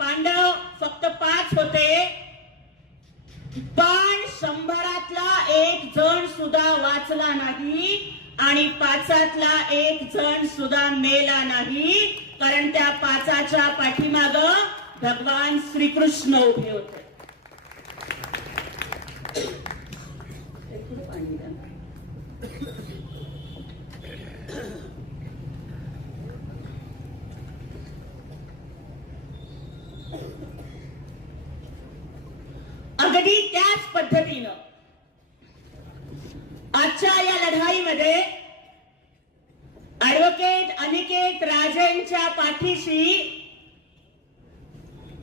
पांडव फक्त 5 होते. पण 100तला एक जण सुद्धा वाचला नाही आणि 5तला एक जण सुद्धा मेला नाही, कारण त्या 5च्या पाठीमाग भगवान श्रीकृष्ण उभे होते. अगदी त्याच पद्धतीनं आजच्या या लढाईमध्ये ऍडव्होकेट अनिकेत राजेंच्या पाठीशी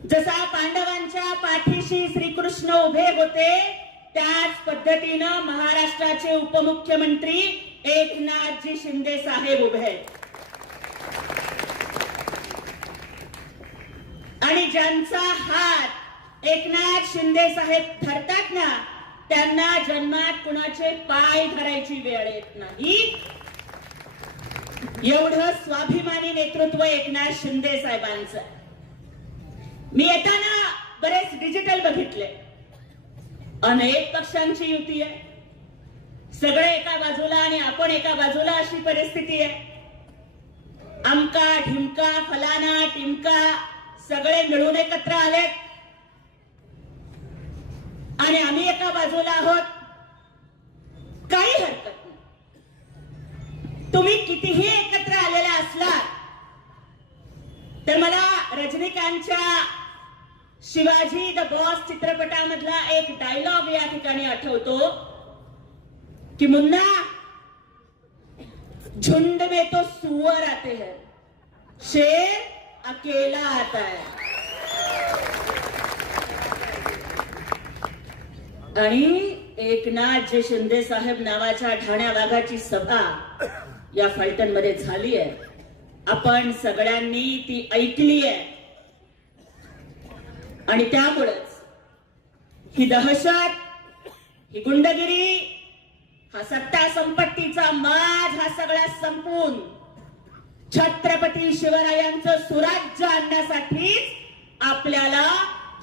जसा पांडवांच्या पाठीशी श्रीकृष्ण उभे होते, त्याच पद्धतीनं महाराष्ट्राचे उपमुख्यमंत्री एकनाथजी शिंदे साहेब उभे आहेत. आणि ज्यांचा हात एकनाथ शिंदे साहेब धरतात ना, त्यांना जन्मात कुणाचे पाय धरायची वेळ येत नाही. एवढं स्वाभिमानी नेतृत्व एकनाथ शिंदे साहेबांचं. मी येताना बरेच डिजिटल बघितले. अनेक पक्षांची युती आहे, सगळे एका बाजूला आणि आपण एका बाजूला अशी परिस्थिती आहे. आमका ढिमका फलाना टिमका सगळे मिळून एकत्र आलेत. आणि आम्ही एका बाजूला आहोत, काही हरकत नाही. तुम्ही कितीही एकत्र आलेला असला तर मला रजनीकांतच्या शिवाजी द बॉस चित्रपटामधला एक डायलॉग या ठिकाणी आठवतो की मुन्ना, झुंड में तो सुअर आते हैं, शेर अकेला आता है. आणि एकनाथजी शिंदे साहेब नावाच्या ठाण्या वाघाची सभा या फलटण मध्ये झाली आहे. आपण सगळ्यांनी ती ऐकली आहे आणि त्यामुळेच ही दहशत, ही गुंडगिरी, हा सत्ता संपत्तीचा माज हा सगळा संपून छत्रपती शिवरायांचं सुराज्य आणण्यासाठीच आपल्याला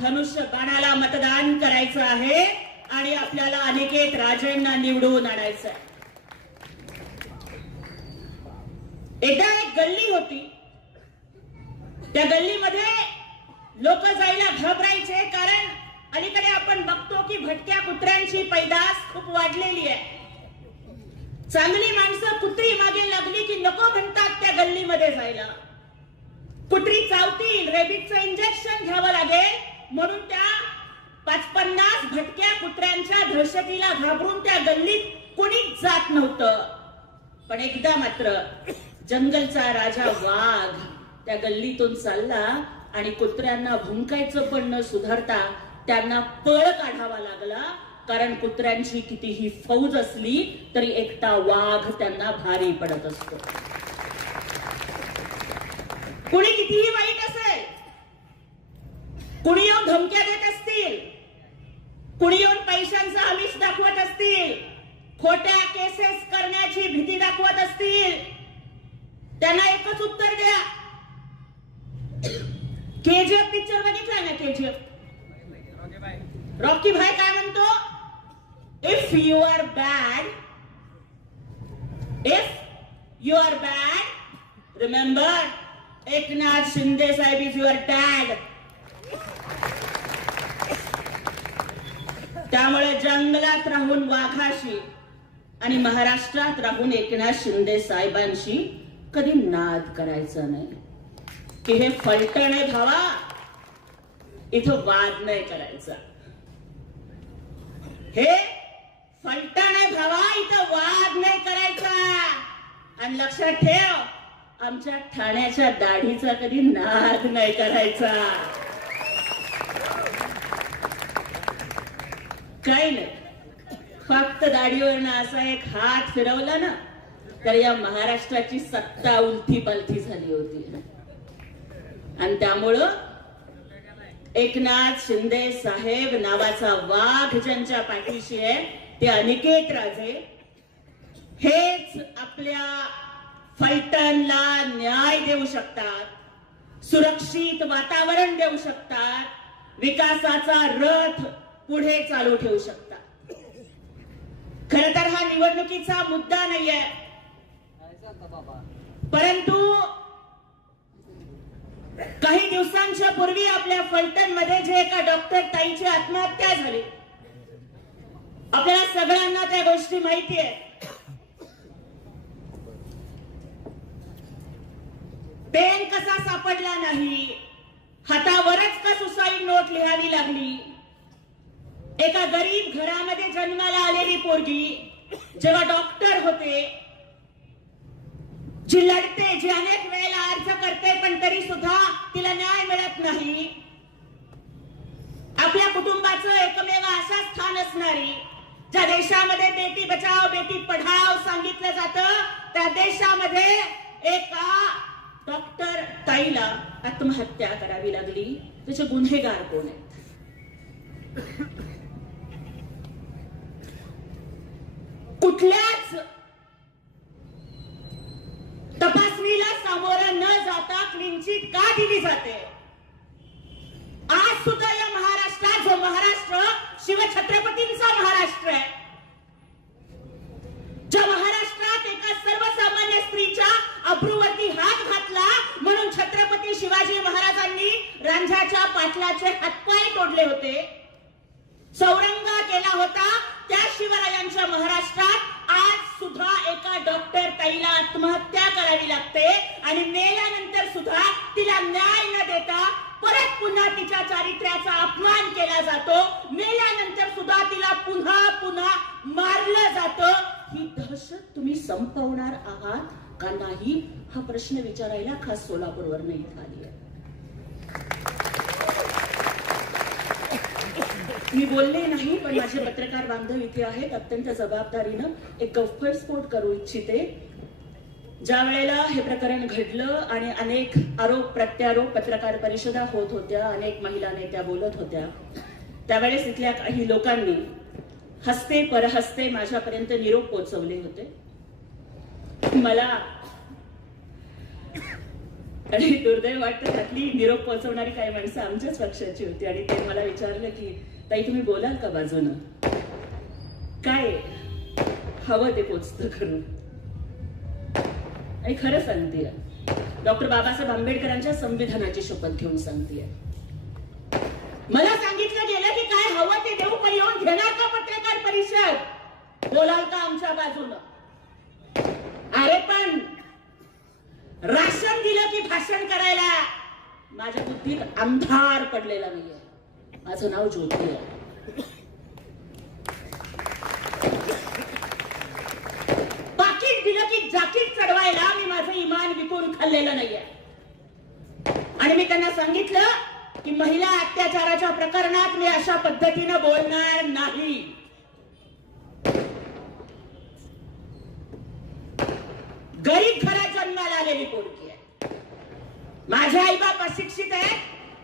धनुष्यबाणाला मतदान करायचं आहे आणि आपल्याला अनिकेत राजेंना निवडून आणायचं आहे. एकदा एक गल्ली होती. त्या गल्लीमध्ये लोक जायला घाबरायचे, कारण अलीकडे आपण बघतो की भटक्या कुत्र्यांची पैदास खूप वाढलेली आहे. चांगली माणसं कुत्री मागे लागली की नको म्हणतात त्या गल्लीमध्ये जायला. कुत्री चावतील, रेबीजचं इंजेक्शन घ्यावं लागेल म्हणून त्या 50 भटक्या कुत्र्यांच्या दहशतीला घाबरून त्या गल्लीत कोणीच जात नव्हतं. पण एकदा मात्र जंगलचा राजा वाघ त्या गल्लीतून चालला आणि कुत्र्यांना भुंकायचं पण न सुधारता त्यांना पळ काढावा लागला, कारण कुत्र्यांची कितीही फौज असली तरी एकटा वाघ त्यांना भारी पडत असतो. कुणी कितीही वाईट असेल, कुणी येऊन धमक्या देत असतील, कुणी येऊन पैशांचा आमिष दाखवत असतील, खोट्या केसेस करण्याची भीती दाखवत असतील, त्यांना एकच उत्तर द्या. केजीएफ पिक्चर बघितला ना? केजीएफ रॉकी भाई काय म्हणतो? If you are bad, remember Eknath Shinde साहेब इज युअर डॅड. त्यामुळे जंगलात राहून वाघाशी आणि महाराष्ट्रात राहून एकनाथ शिंदे साहेबांशी कधी नाद करायचा नाही. की हे फलटण आहे भावा, इथं वाद नाही करायचा. हे फलटण आहे भावा, इथं वाद नाही करायचा. आणि लक्षात ठेव, आमच्या ठाण्याच्या दाढीचा कधी नाद नाही करायचा. काही नाही, फक्त दाढीवरनं असा एक हात फिरवला ना तर या महाराष्ट्राची सत्ता उलथी पालथी झाली होती. आणि त्यामुळं एकनाथ शिंदे साहेब नावाचा वाघ ज्यांच्या पाठीशी आहे ते अनिकेत राजे हेच आपल्या फलटणला न्याय देऊ शकतात, सुरक्षित वातावरण देऊ शकतात, विकासाचा रथ पुढे चालू ठेवू शकतात. खर तर हा निवडणुकीचा मुद्दा नाहीये, परंतु काही दिवसांच्या पूर्वी आपल्या फलटण मध्ये जे एका डॉक्टर ताईची आत्महत्या झाली, आपल्याला सगळ्यांना त्या गोष्टी माहिती आहे. पेन कसा सापडला नाही, हातावरच का सुसाईड नोट लिहावी लागली. एका गरीब घरामध्ये जन्माला आलेली पोरगी जेव्हा डॉक्टर होते, जी लढते, जी अनेक वेळेला अर्ज करते पण तरी सुद्धा तिला न्याय मिळत नाही. आपल्या कुटुंबाचं एकमेव असा स्थान असणारी, ज्या देशामध्ये बेटी बचाव बेटी पढाव सांगितलं जातं, त्या देशामध्ये एका डॉक्टर ताईला आत्महत्या करावी लागली. त्याचे गुन्हेगार कोण आहेत? कुठल्याच तपासणीला सामोरं न जाता क्लीन चिट का दिली जाते? आज सुद्धा या महाराष्ट्रात, जो महाराष्ट्र शिवछत्रपतींचा महाराष्ट्र आहे, ज्या महाराष्ट्रात एका सर्वसामान्य स्त्रीच्या अब्रूवरती हात घातला म्हणून छत्रपती शिवाजी महाराजांनी रांझ्याच्या पाटलाचे हातपाय तोडले होते, चौरंग केला होता त्या शिवरायांच्या महाराष्ट्रात आज सुद्धा एका डॉक्टर ताईला आत्महत्या करावी लागते आणि मेल्यानंतर सुद्धा तिला न्याय न देता परत पुन्हा तिच्या चारित्र्याचा अपमान केला जातो. मेल्यानंतर सुद्धा तिला पुन्हा पुन्हा मारलं जातं. ही दहशत तुम्ही संपवणार आहात का नाही हा प्रश्न विचारायला खास सोलापूरवरून इथं आली आहे. मी बोलले नाही पण माझे पत्रकार बांधव इथे आहेत. अत्यंत जबाबदारीनं एक गौप्यस्फोट करू इच्छिते. ज्या वेळेला हे प्रकरण घडलं आणि अनेक आरोप प्रत्यारोप पत्रकार परिषदा होत होत्या, अनेक महिला नेत्या बोलत होत्या, त्यावेळेस इथल्या काही लोकांनी हस्ते परहस्ते माझ्यापर्यंत निरोप पोहोचवले होते. मला आणि दुर्दैव वाटतं त्यातली निरोप पोहोचवणारी काही माणसं आमच्याच पक्षाची होती आणि ते मला विचारलं की ताई तुम्ही बोलाल का बाजूनं, काय हवं ते पोचतं करून. आणि खरं सांगतेय, डॉक्टर बाबासाहेब आंबेडकरांच्या संविधानाची शपथ घेऊन सांगतेय. मला सांगितलं गेलं की काय हवं ते देऊ, पण येऊन घेणार का पत्रकार परिषद, बोलाल का आमच्या बाजूनं. अरे पण राशन दिलं की भाषण करायला माझ्या बुद्धीत अंधार पडलेला नाहीये. माझं नाव ज्योती आहे. पाकिट दिलं की जाकीट चढवायला मी माझं इमान विकून खाल्लेलं नाहीये. आणि मी त्यांना सांगितलं की महिला अत्याचाराच्या प्रकरणात मी अशा पद्धतीनं बोलणार नाही. गरीब घरात जन्माला आलेली पोरगी आहे. माझे आई बाप अशिक्षित आहे,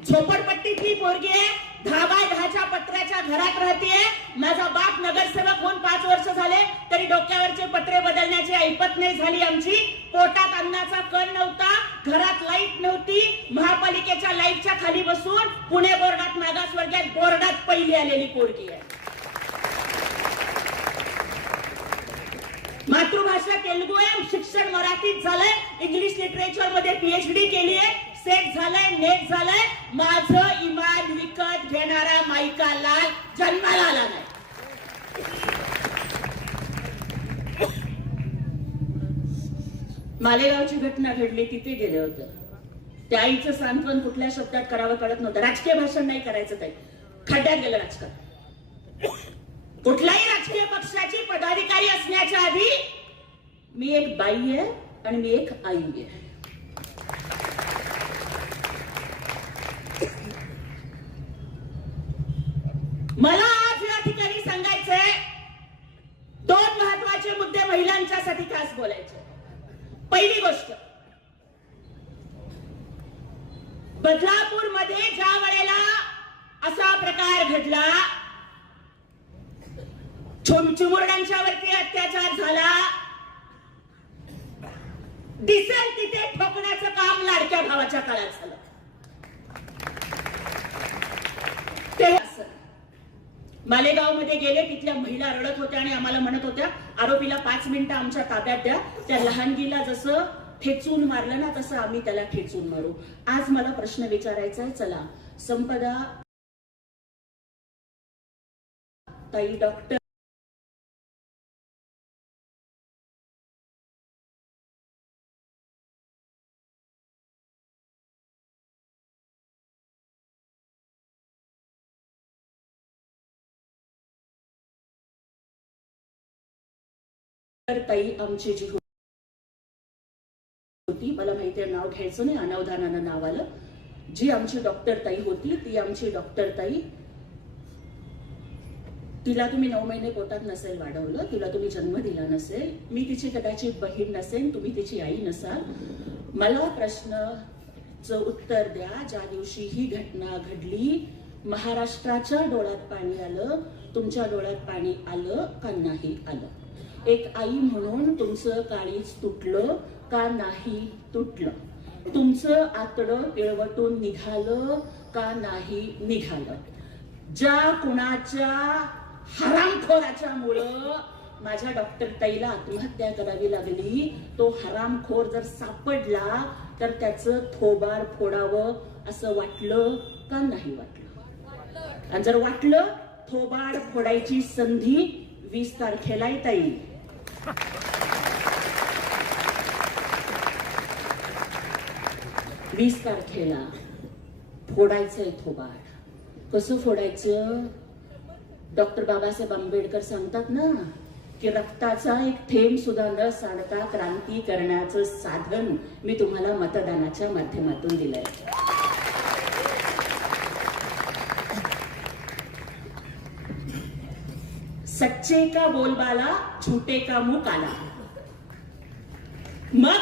झोपडपट्टीतली पोरगी आहे, 10x10च्या पत्र्याच्या घरात राहतेय. माझा बाप नगरसेवक होऊन 5 वर्ष झाले तरी डोक्यावरचे पत्रे बदलण्याची ऐपत नाही झाली आमची. पोटात अन्नाचा कण नव्हता, घरात लाईट नव्हती, महापालिकेच्या लाईटच्या खाली बसून पुणे बोर्डात मागासवर्गात बोर्डात पहिली आलेली पोरगी आहे. मातृभाषा तेलुगू आहे, शिक्षण मराठीत झालंय, इंग्लिश लिटरेचर मध्ये PhD केली आहे, सेट झालंय, नेट झालंय. माझं इमान विकत घेणारा माईका लाल जन्माला आला नाही. मालेगावची घटना घडली, तिथे गेले होते. त्या आईचं सांत्वन कुठल्या शब्दात करावं कळत नव्हतं. राजकीय भाषण नाही करायचं, ते खड्ड्यात गेलं राजकारण. कुठल्याही राजकीय पक्षाची पदाधिकारी असण्याच्या आधी मी एक बाई आहे आणि मी एक आई आहे. मला आज या ठिकाणी सांगायचंय, 2 महत्वाचे मुद्दे महिलांच्यासाठी खास बोलायचे. पहिली गोष्ट, बदलापूरमध्ये ज्या वेळेला असा प्रकार घडला, चिमुरड्यांच्यावरती अत्याचार झाला, दिसेल तिथे ठोकण्याचं काम लाडक्या भावाच्या काळात झालं. मालेगाव मध्ये गेले, तिथल्या महिला रडत होत्या आणि आम्हाला म्हणत होत्या आरोपीला 5 मिनिटं आमच्या ताब्यात द्या. त्या लहानगीला जसं ठेचून मारलं ना तसं आम्ही त्याला ठेचून मारू. आज मला प्रश्न विचारायचा आहे. चला, संपदा ताई डॉक्टर ताई आमची जी होती, मला माहिती आहे नाव घ्यायचं नाही, अनावधानानं नाव आलं, जी आमची डॉक्टर ताई होती, ती आमची डॉक्टर ताई, तिला तुम्ही 9 महिने पोटात नसेल वाढवलं, तिला तुम्ही जन्म दिला नसेल, मी तिची कदाचित बहीण नसेल, तुम्ही तिची आई नसाल. मला प्रश्नाचं उत्तर द्या, ज्या दिवशी ही घटना घडली महाराष्ट्राच्या डोळ्यात पाणी आलं, तुमच्या डोळ्यात पाणी आलं का नाही आलं? एक आई म्हणून तुमचं काळीज तुटलं का नाही तुटलं? तुमचं आतडं पिळवटून निघालं का नाही निघालं? ज्या कुणाच्या हरामखोराच्या मुळे माझ्या डॉक्टर ताईला आत्महत्या करावी लागली, तो हरामखोर जर सापडला तर त्याचं थोबार फोडावं असं वाटलं का नाही वाटलं? आणि जर वाटलं थोबाड फोडायची संधी 20 तारखेला येईल. 20 तारखेला फोडायचंय थोबाड. कसं फोडायचं? डॉक्टर बाबासाहेब आंबेडकर सांगतात ना की रक्ताचा एक थेंब सुद्धा न सांडता क्रांती करण्याचं साधन मी तुम्हाला मतदानाच्या माध्यमातून दिलंय. सच्चे का बोलबाला, झूठे का मुंह काला. मग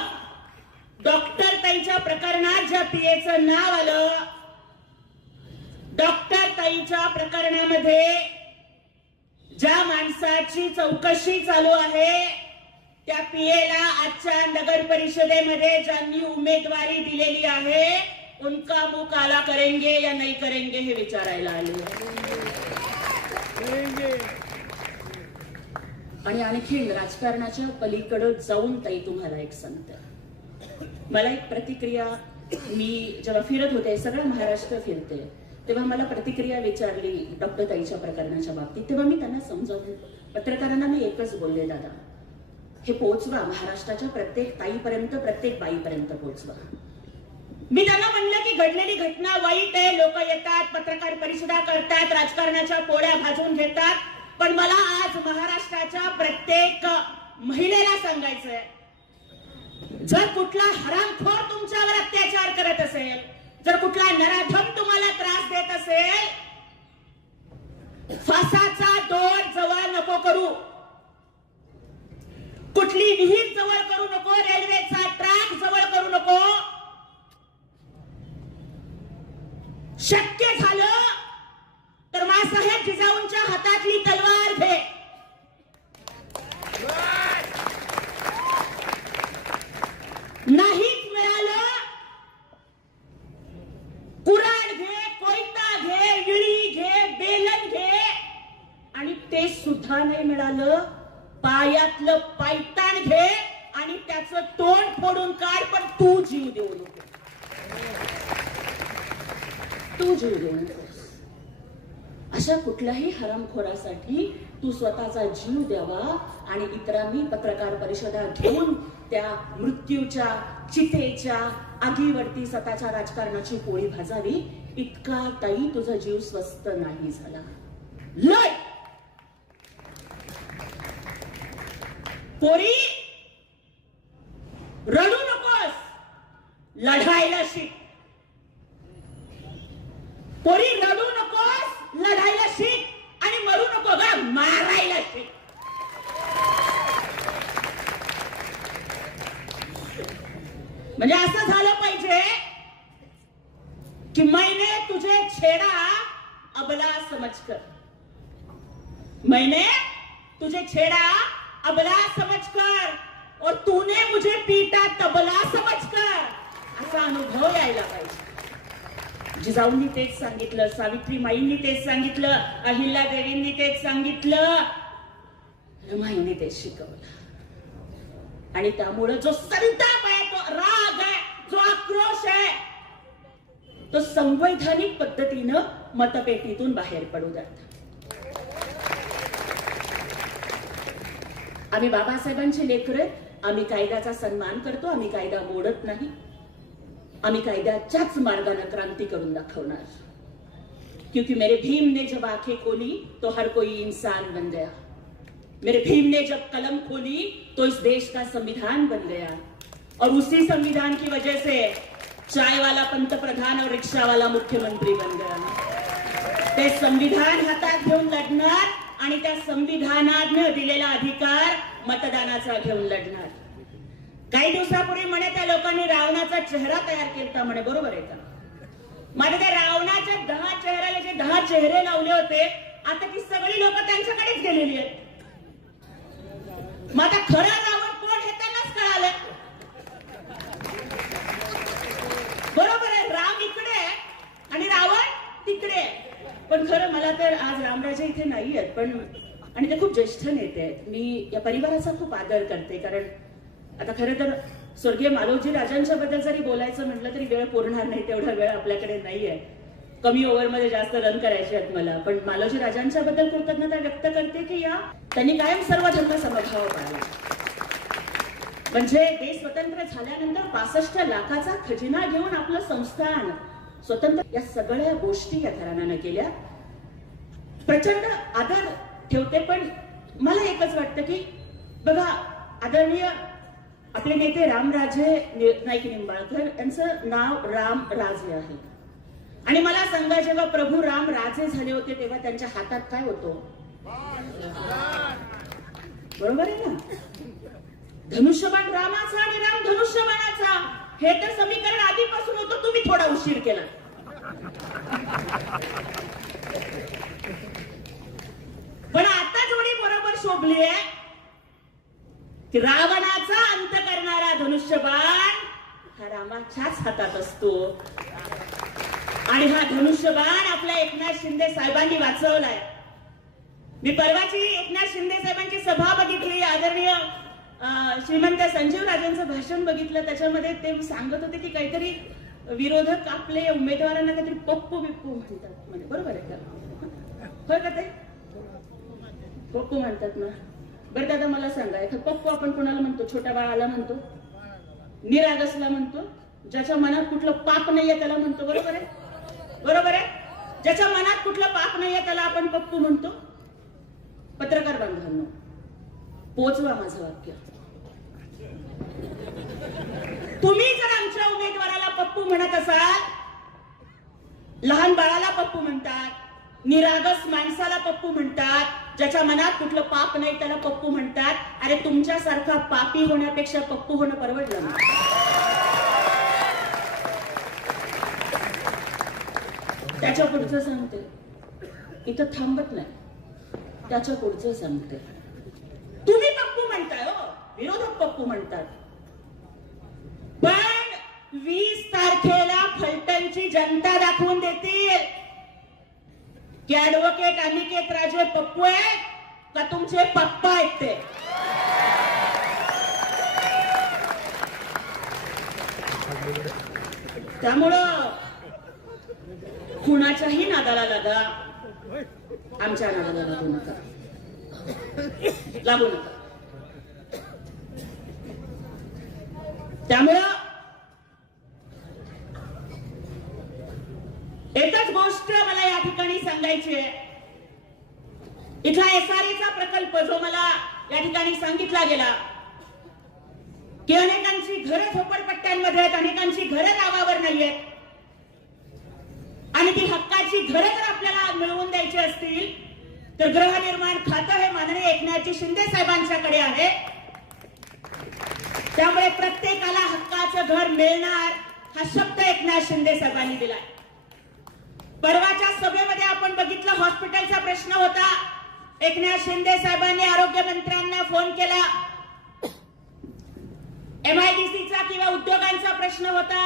डॉक्टर ताईच्या प्रकरणात ज्या पीएचं नाव आलं, डॉक्टर ताईच्या प्रकरणामध्ये ज्या माणसाची चौकशी चालू आहे, त्या पीएला आजच्या नगर परिषदेमध्ये ज्यांनी उमेदवारी दिलेली आहे, उनका मुंह काला करेंगे या नहीं करेंगे हे विचारायला आले. आणि आणखी राजकारणाच्या पलीकडे जाऊन ताई तुम्हाला एक सांगते. मला एक प्रतिक्रिया, मी जेव्हा फिरत होते, सगळं महाराष्ट्र फिरते, तेव्हा मला प्रतिक्रिया विचारली डॉक्टर ताईच्या प्रकरणाच्या बाबतीत. तेव्हा मी त्यांना समजावून, पत्रकारांना मी एकच बोलले, दादा हे पोहोचवा महाराष्ट्राच्या प्रत्येक ताईपर्यंत, प्रत्येक बाईपर्यंत पोहोचवा. मी त्यांना म्हणलं की घडलेली घटना वाईट आहे, लोक येतात, पत्रकार परिषदा करतात, राजकारणाच्या पोळ्या भाजून घेतात, पण मला आज महाराष्ट्राच्या प्रत्येक महिलेला सांगायचंय, जर कुठला हरामखोर तुमच्यावर अत्याचार करत असेल, जर कुठला नराधम तुम्हाला त्रास देत असेल, फासाचा दोर जवळ नको करू, कुठली विहीर जवळ करू नको, रेल्वेचा ट्रॅक जवळ करू नको. शक्य झालं तर मासाहेब जिजाऊंच्या हातातली तलवार घे, नाहीच मिळालं कुऱ्हाड घे, कोयता घे, विळी घे, बेलन घे, आणि ते सुद्धा नाही मिळालं पायातलं पायतान घे आणि त्याचं तोंड फोडून काढ, पण तू जीव देऊ नको, तू जीव देऊ नकोस. अशा कुठल्याही हरामखोरासाठी तू स्वतःचा जीव द्यावा आणि इतरांनी पत्रकार परिषदा घेऊन त्या मृत्यूच्या चितेच्या आगीवरती स्वतःच्या राजकारणाची पोळी भाजावी, इतका ताई तुझा जीव स्वस्त नाही झाला. लढ पोरी, रडू नकोस, लढायला शिक. पोरी रडू नकोस, लढायला शिक आणि मरू नको ग, मारायला शिक. म्हणजे असं झालं पाहिजे कि मैंने तुझे छेड़ा अबला समझकर, मैंने तुझे छेड़ा अबला समझकर और तूने मुझे पीटा तबला समझकर, असा अनुभव यायला पाहिजे. जिजाऊंनी तेच सांगितलं, सावित्रीमाईंनी तेच सांगितलं, अहिल्यादेवींनी तेच सांगितलं, रमाईंनी तेच शिकवलं. आणि त्यामुळे जो संताप आहे, तो राग आहे, जो आक्रोश आहे, तो संवैधानिक पद्धतीनं मतपेटीतून बाहेर पडू द्या. आम्ही बाबासाहेबांचे लेकरं, आम्ही कायद्याचा सन्मान करतो, आम्ही कायदा मोडत नाही, आम्ही कायद्याच्याच मार्गाने क्रांती करून दाखवणार. क्योंकि मेरे भीम ने जब आंखें खोली तो हर कोई इंसान बन गया, मेरे भीम ने जब कलम खोली तो इस देश का संविधान बन गया, और उसी संविधान की वजह से चाय वाला पंतप्रधान और रिक्शा वाला मुख्यमंत्री बन गया. ते संविधान हातात घेऊन लढणार आणि त्या संविधानाने दिलेला अधिकार मतदानाचा घेऊन लढणार. काही दिवसापूर्वी म्हणे त्या लोकांनी रावणाचा चेहरा तयार केला म्हणे, बरोबर आहे का? माझ्या त्या रावणाच्या 10 चेहऱ्याला जे 10 चेहरे लावले होते, आता ती सगळी लोक त्यांच्याकडेच गेलेली आहेत. मग आता खरा रावण कोण हे त्यांनाच कळालं. बरोबर आहे, राम इकडे आणि रावण तिकडे. पण खरं मला तर आज रामराजे इथे नाही आहेत, पण आणि ते खूप ज्येष्ठ नेते आहेत. मी या परिवाराचा खूप आदर करते, कारण आता खरं तर स्वर्गीय मालोजी राजांच्या बद्दल जरी बोलायचं म्हटलं तरी वेळ पुरणार नाही, तेवढा वेळ आपल्याकडे नाहीये. कमी ओव्हरमध्ये जास्त रन करायचे आहेत मला, पण मालोजी राजांच्या बद्दल कृतज्ञता व्यक्त करते की त्यांनी कायम सर्व धर्म समभाव पाळला. म्हणजे देश स्वतंत्र झाल्यानंतर 65 लाखाचा खजिना घेऊन आपलं संस्थान स्वतंत्र, या सगळ्या गोष्टी या घराण्यानं केल्या. प्रचंड आदर ठेवते, पण मला एकच वाटतं की बघा, आदरणीय आपले नेते रामराजे नाईक निंबाळकर यांचं नाव राम राजे आहे. आणि मला सांगा, जेव्हा प्रभू राम राजे झाले होते तेव्हा त्यांच्या हातात काय होतो? बरोबर आहे ना? धनुष्यबाण रामाचा आणि राम धनुष्यबाणाचा, हे तर समीकरण आधीपासून होतं, तुम्ही थोडा उशीर केला. पण आता जोडी बरोबर शोभली आहे की रावणाचा अंत करणारा धनुष्यबाण हा रामाच्याच हातात असतो. आणि हा धनुष्यबाण आपल्या एकनाथ शिंदे साहेबांनी वाचवलाय. मी परवाची एकनाथ शिंदे साहेबांची सभा बघितली, आदरणीय श्रीमंत संजीव राजांचं भाषण बघितलं. त्याच्यामध्ये ते सांगत होते की काहीतरी विरोधक आपले उमेदवारांना काहीतरी पप्पू बिप्पू म्हणतात म्हणे. बरोबर आहे का? होय का? ते पप्पू म्हणतात ना. बरं दादा, मला सांगा, एखादा पप्पू आपण कोणाला म्हणतो? छोट्या बाळाला म्हणतो, निरागसला म्हणतो, ज्याच्या मनात कुठलं पाप नाहीये त्याला म्हणतो. बरोबर आहे? बरोबर आहे? ज्याच्या मनात कुठलं पाप नाहीये त्याला आपण पप्पू म्हणतो. पत्रकार बांधवांनो, पोचवा माझं वाक्य. तुम्ही जर आमच्या उमेदवाराला पप्पू म्हणत असाल, लहान बाळाला पप्पू म्हणतात, निरागस माणसाला पप्पू म्हणतात, ज्याच्या मनात कुठलं पाप नाही त्याला पप्पू म्हणतात. अरे तुमच्यासारखा पापी होण्यापेक्षा पप्पू होणं परवडलं ना? त्याच्या पुढचं सांगते, इथं थांबत नाही, त्याच्या पुढचं सांगते. तुम्ही पप्पू म्हणताय हो, विरोधक पप्पू म्हणतात, पण 20 तारखेला फलटणची जनता दाखवून देतील की ऍडव्होकेट अनिकेत राजे पप्पू आहेत का तुमचे पप्पा आहेत ते. त्यामुळं कुणाच्याही नादाला लागा, आमच्या नादाला लागू नका, लागू नका. त्यामुळं एकच गोष्ट मला या ठिकाणी सांगायची आहे. इथला SRA प्रकल्प जो मला या ठिकाणी सांगितला गेला की अनेकांची घरं झोपडपट्ट्यांमध्ये आहेत, अनेकांची घरं नावावर नाहीयेत, आणि ती हक्काची घरं जर आपल्याला मिळवून द्यायची असतील तर गृहनिर्माण खातं हे माननीय एकनाथ शिंदे साहेबांच्याकडे आहे. त्यामुळे प्रत्येकाला हक्काचं घर मिळणार हा शब्द एकनाथ शिंदे साहेबांनी दिलाय. परवाच्या सभेमध्ये आपण बघितलं, हॉस्पिटलचा प्रश्न होता. एकनाथ शिंदे साहेबांनी आरोग्य मंत्र्यांना फोन केला. MIDCचा किंवा उद्योगांचा प्रश्न होता,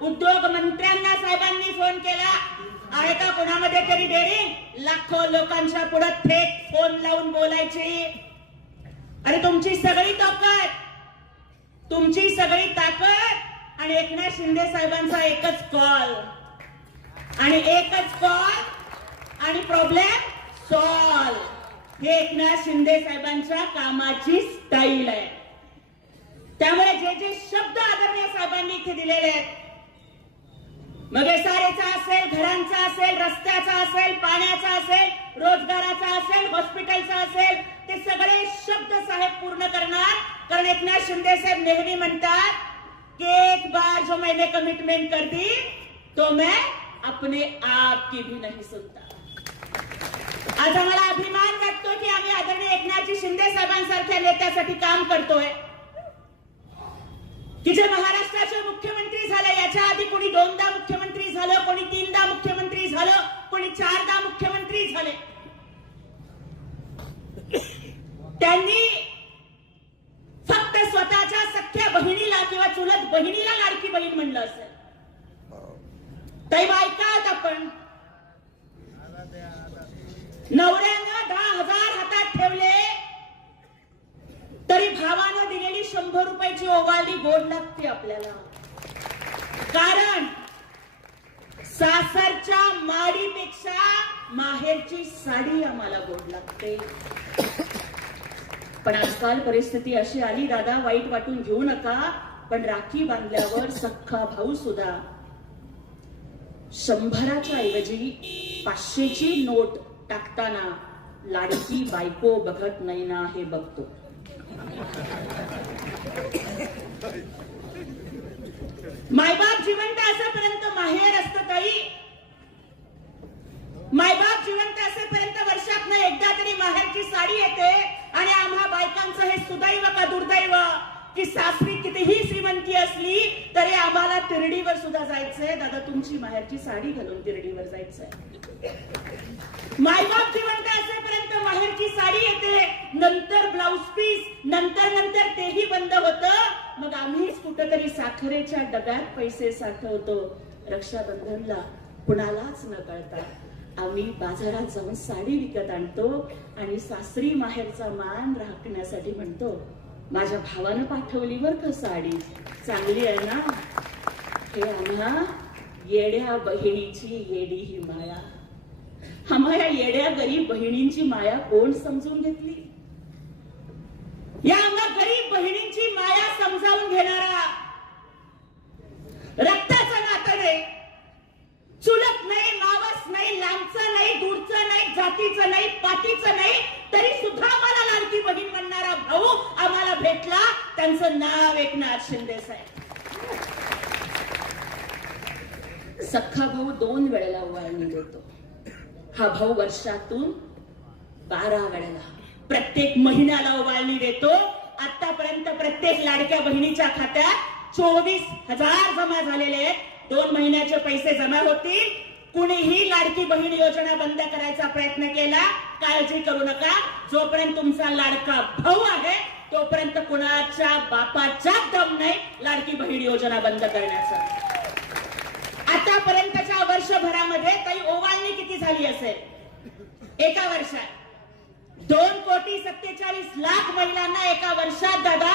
उद्योग मंत्र्यांना साहेबांनी फोन केला. आहे का कोणामध्ये तरी डेअरिंग? लाखो लोकांच्या पुढे थेट फोन लावून बोलायची. अरे तुमची सगळी ताकद आणि एकनाथ शिंदे साहेबांचा एकच कॉल आणि प्रॉब्लेम सॉल्व. हे एकनाथ शिंदे साहेबांच्या कामाची स्टाईल आहे. त्यामुळे जे जे शब्द आदरणीय साहेबांनी इथे दिलेले आहेत, मग SRAचा असेल, घरांचा असेल, रस्त्याचा असेल, पाण्याचा असेल, रोजगाराचा असेल, हॉस्पिटलचा असेल, ते सगळे शब्द साहेब पूर्ण करणार. कारण एकनाथ शिंदे साहेब नेहमी म्हणतात कि एक बार जो मैंने कमिटमेंट कर दी तो मैं अपने आप की भी नहीं सुनता. आज आम्हाला अभिमान वाटतो की आम्ही आदरणीय एकनाथजी शिंदे साहेबांसारख्या नेत्यासाठी काम करतोय की जे महाराष्ट्राचे मुख्यमंत्री झाले. याच्या आधी कोणी 2दा मुख्यमंत्री झालं, कोणी 3दा मुख्यमंत्री झालं, कोणी 4दा मुख्यमंत्री झाले. त्यांनी फक्त स्वतःच्या सख्या बहिणीला किंवा चुलत बहिणीला लाडकी बहीण म्हणलं असेल. ताई बायकात आपण नवऱ्यानं 10,000 हातात ठेवले तरी भावानं दिलेली 100 रुपयाची ओवाळी गोड लागते आपल्याला. कारण सासरच्या माडीपेक्षा माहेरची साडी आम्हाला गोड लागते. पण आजकाल परिस्थिती अशी आली दादा, वाईट वाटून घेऊ नका, पण राखी बांधल्यावर सख्खा भाऊ सुद्धा 100च्या ऐवजी 500ची नोट टाकताना लाडकी बायको बघत नाही ना हे बघतो. मायबाप जिवंत असेपर्यंत माहेर असतं ताई. मायबाप जिवंत असेपर्यंत वर्षातनं एकदा तरी माहेरची साडी येते. आणि आम्हा बायकांचं हे सुदैव का दुर्दैव की सासरी कितीही श्रीमंती असली तरी आम्हाला तिरडीवर सुद्धा जायचंय. दादा तुमची माहेरची साडी घालून तिरडीवर जायचंय. मायबाप जिवंत असेपर्यंत माहेरची साडी येते, नंतर ब्लाउज पीस, नंतर तेही बंद होतं. मग आम्हीच कुठेतरी साखरेच्या डब्यात पैसे साठवतो. रक्षाबंधनला कुणालाच न कळता आम्ही बाजारात जाऊन साडी विकत आणतो आणि सासरी माहेरचा मान राखण्यासाठी म्हणतो माझ्या भावानं पाठवली बर का साडी, चांगली आहे ना. हे आम्हा येड्या बहिणीची येडी ही माया. आम्हा या येड्या गरीब बहिणींची माया कोण समजून घेतली? या आम्हा गरीब बहिणींची माया समजावून घेणारा रक्ताचं नातं नाही, चुलत नाही, मावस नाही, लांबचं नाही, दूरचं नाही, जातीचं नाही, पातीचं नाही, तरी सुद्धा आम्हाला लाडकी बहीण म्हणणारा भाऊ आम्हाला भेटला. त्यांचं नाव एकनाथ शिंदे साहेब. सख्खा भाऊ 2 वेळेला ओवाळणी देतो. हा भाऊ वर्षातून 12 वेळेला प्रत्येक महिन्याला ओवाळणी देतो. आतापर्यंत प्रत्येक लाडक्या बहिणीच्या खात्यात 24,000 जमा झालेले आहेत. 2 महिन्याचे पैसे जमा होतील. कुणीही लाडकी बहीण योजना बंद करायचा प्रयत्न केला, काळजी करू नका. जोपर्यंत तुमचा लाडका भाऊ आहे तोपर्यंत कुणाच्या बापाच्या दम नाही लाडकी बहीण योजना बंद करण्याचा. आतापर्यंतच्या वर्षभरामध्ये काही ओवाळणी किती झाली असेल? एका वर्षात 2,47,00,000 महिलांना एका वर्षात दादा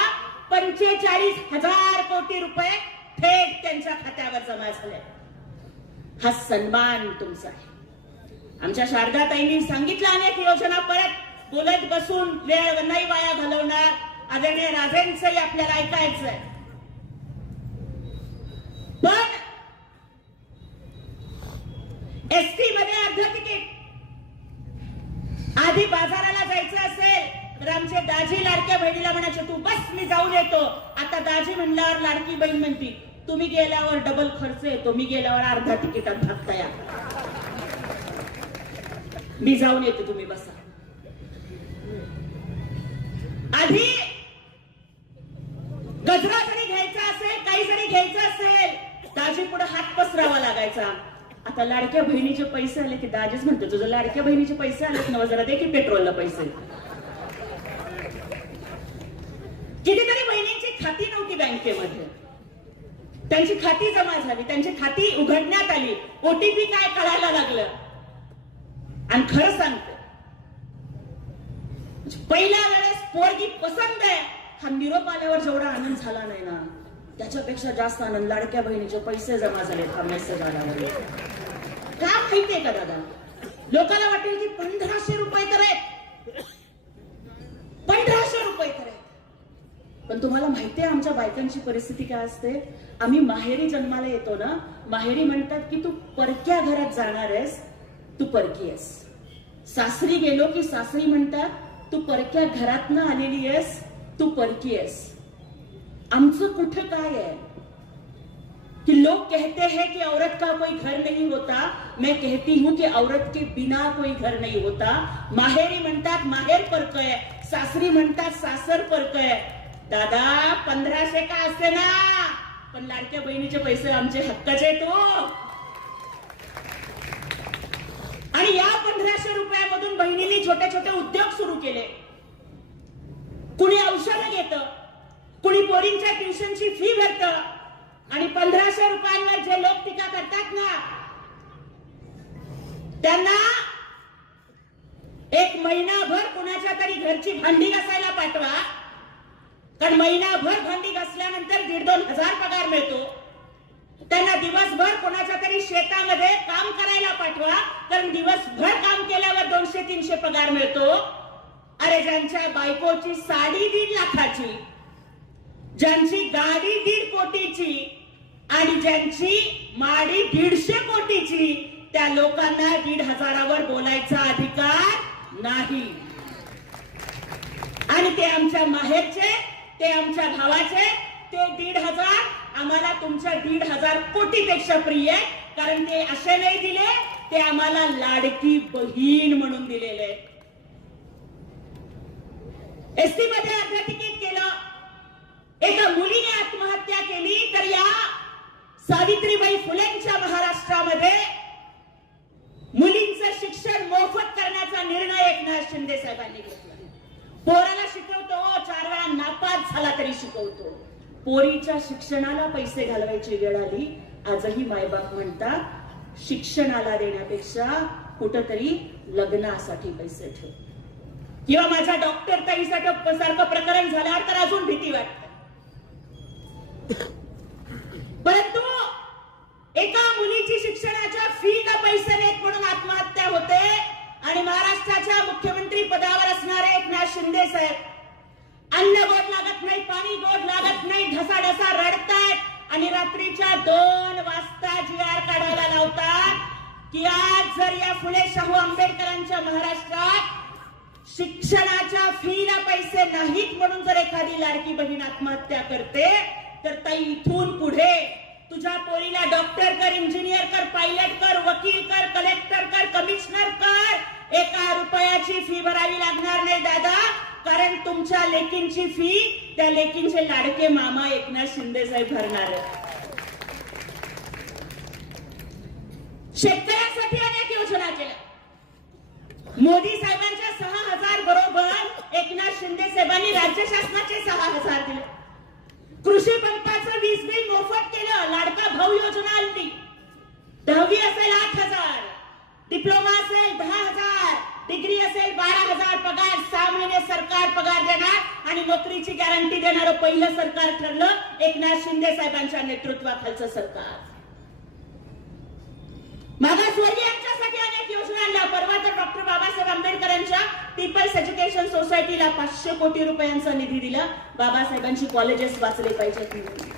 45,000 कोटी रुपये थेट त्यांच्या खात्यावर जमा झाले. हा सन्मान तुमचा आहे. आमच्या शारदाताईंनी सांगितलं अनेक योजना, परत बोलत बसून वेळ नाही वाया घालवणार. आदरणीय राजेंचंही आपल्याला ऐकायचंय. पण एसटी मध्ये अर्ध तिकीट, आधी बाजाराला जायचं असेल तर आमचे दाजी लाडक्या बहिणीला म्हणायचे तू बस मी जाऊन येतो. आता दाजी म्हणल्यावर लाडकी बहीण म्हणती तुम्ही गेल्यावर डबल खर्च येतो, मी गेल्यावर अर्धा तिकीटात भागता या, मी जाऊन येते तुम्ही बसा. आधी गजरा जरी घ्यायचा असेल, काही जरी घ्यायचं असेल, दाजी पुढे हात पसरावा लागायचा. आता लाडक्या बहिणीचे पैसे आले की दाजीच म्हणतो तुझं लाडक्या बहिणीचे पैसे आलेत ना जरा दे की पेट्रोलला पैसे. कितीतरी बहिणींची खाती नव्हती बँकेमध्ये, त्यांची खाती जमा झाली, त्यांची खाती उघडण्यात आली, ओटीपी काय कळायला लागलं. आणि खरं सांगते पहिल्या वेळेस पोरगी पसंत आहे हा निरोप आल्यावर जेवढा आनंद झाला नाही ना त्याच्यापेक्षा जास्त आनंद लाडक्या बहिणीचे पैसे जमा झाले हा मेसेज आल्यावर. का माहितीये का दादा, लोकांना वाटेल की 1,500 रुपये तर आहेत, 1,500 रुपये तर आहेत. पण तुम्हाला माहितीये आमच्या बायकांची परिस्थिती काय असते? आम्ही माहेरी जन्माला येतो ना, माहेरी म्हणतात की तू परक्या घरात जाणार आहेस, तू परकी आहेस. सासरी गेलो की सासरी म्हणतात तू परक्या घरातनं आलेली आहेस, तू परकी आहेस. आमचं कुठं काय आहे कि लोग कहते हैं कि औरत का कोई घर नहीं होता, मैं कहती हूं कि औरत के बिना कोई घर नहीं होता. माहेरी म्हणतात माहेर परकय, सासरी म्हणतात सासर परकय. दादा 1,500 का असते ना, पण लाडक्या बहिणीचे पैसे आमचे हक्काचे तो. आणि या 1,500 रुपयामधून बहिणींनी छोटे छोटे उद्योग सुरू केले. कुणी औषधं घेतं, कुणी पोरींच्या ट्युशनची फी भरतं. आणि 1,500 रुपयांवर जे लोक टीका करतात ना त्यांना एक महिनाभर कुणाच्या तरी घरची भांडी घासायला पाठवा, कारण महिनाभर भांडी घासल्यानंतर 1,500-2,000 पगार मिळतो. त्यांना दिवस दिवसभर कोणाच्या तरी शेतामध्ये काम करायला पाठवा, कारण दिवसभर काम केल्यावर 200-300 पगार मिळतो. अरे ज्यांच्या बायकोची साडी 1.5 लाखाची, ज्यांची गाडी 1.5 कोटीची आणि ज्यांची माडी 150 कोटीची, त्या लोकांना 1,500 बोलायचा अधिकार नाही. आणि ते आमच्या माहेरचे, ते आमच्या भावाचे, ते 1,500 आम्हाला तुमच्या 1,500 कोटीपेक्षा प्रिय आहे, कारण ते असे नाही दिले, ते आम्हाला लाडकी बहीण म्हणून दिलेले. एसटी मध्ये अर्ध तिकीट केलं, एका मुलीने आत्महत्या केली, तर या सावित्रीबाई फुलेंच्या महाराष्ट्रामध्ये मुलींचं शिक्षण मोफत करण्याचा निर्णय एकनाथ शिंदे साहेबांनी घेतला. पोराला शिकवतो, 4 वेळा नापास झाला तरी शिकवतो. पोरीच्या शिक्षणाला पैसे घालवायची वेळ आली. आजही मायबाप म्हणतात शिक्षणाला देण्यापेक्षा कुठंतरी लग्नासाठी पैसे ठेव, किंवा माझ्या डॉक्टर ताईसाठी सारखं प्रकरण झाल्यावर तर अजून भीती वाटते. परंतु एका मुलीची शिक्षणाच्या फीला पैसे नाहीत म्हणून आत्महत्या होते, आणि महाराष्ट्राच्या मुख्यमंत्री पदावर असणारे एकनाथ शिंदे साहेब अन्न गोड लागत नाही, पाणी गोड लागत नाही, ढसाढसा रडतायत आणि रात्रीच्या 2 वाजता GR काढायला लावतात की आज जर या फुले शाहू आंबेडकरांच्या महाराष्ट्रात शिक्षणाच्या फीला पैसे नाहीत म्हणून जर एखादी लाडकी बहीण आत्महत्या करते, तर ताई इथून पुढे तुझ्या पोरीला डॉक्टर कर, इंजिनियर कर, पायलट कर, वकील कर, कलेक्टर कर, कमिशनर कर, 1 रुपयाची फी भरावी लागणार नाही दादा, कारण तुमच्या लेकींची फी त्या लेकींचे लाडके मामा एकनाथ शिंदे साहेब भरणार आहेत. शेतकऱ्यांसाठी अनेक योजना केल्या. मोदी साहेबांच्या 6,000 बरोबर एकनाथ शिंदे साहेबांनी राज्य शासनाचे 6,000 दिले. कृषी पंपाचं वीज बिल मोफत केलं, लाडका भाऊ योजना आणली. 10वी असेल 8,000, डिप्लोमा असेल 10,000, डिग्री असेल 12,000 पगार, 6 महिने सरकार पगार देणार आणि नोकरीची गॅरंटी देणारं पहिलं सरकार ठरलं एकनाथ शिंदे साहेबांच्या नेतृत्वाखालचं सरकार. मागासवर्गीयांच्यासाठी अनेक योजना आणल्या. परवा तर डॉक्टर बाबासाहेब आंबेडकरांच्या पीपल्स एज्युकेशन सोसायटीला 500 कोटी रुपयांचा निधी दिला. बाबासाहेबांची कॉलेजेस वाचले पाहिजेत म्हणून.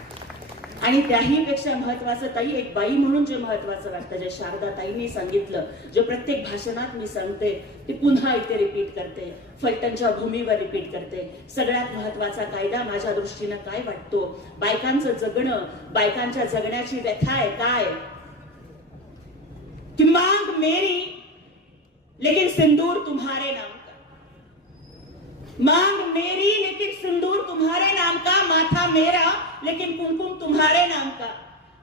आणि त्याही पेक्षा महत्वाचं ताई, एक बाई म्हणून जे महत्वाचं वाटतं, जे शारदा ताईंनी सांगितलं, जे प्रत्येक भाषणात मी सांगते, ते पुन्हा इथे रिपीट करते, फलटणच्या भूमीवर रिपीट करते. सगळ्यात महत्वाचा कायदा माझ्या दृष्टीनं काय वाटतो, बायकांचं जगणं, बायकांच्या जगण्याची व्यथा आहे काय कि मांग मेरी लेकिन सिंदूर तुम्हारे नाम का, मांग मेरी लेकिन सिंदूर तुम्हारे नाम का, माथा मेरा लेकिन कुमकुम तुम्हारे नाम का,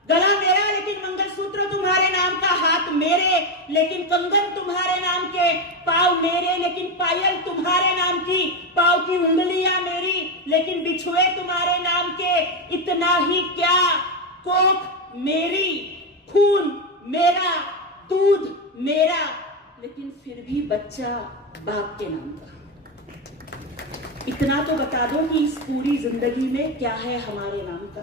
गला मेरा लेकिन मंगलसूत्र तुम्हारे नाम का, हाथ मेरे लेकिन कंगन तुम्हारे नाम के, पाँव मेरे लेकिन पायल तुम्हारे नाम की, पाँव की उंगलियां मेरी लेकिन बिछुए तुम्हारे नाम के, इतना ही क्या, कोख मेरी, खून मेरा, दूध मेरा, लेकिन फिर भी बच्चा बाप के नाम का. इतना तो बता दो कि इस पूरी जिंदगी में क्या है हमारे नाम का.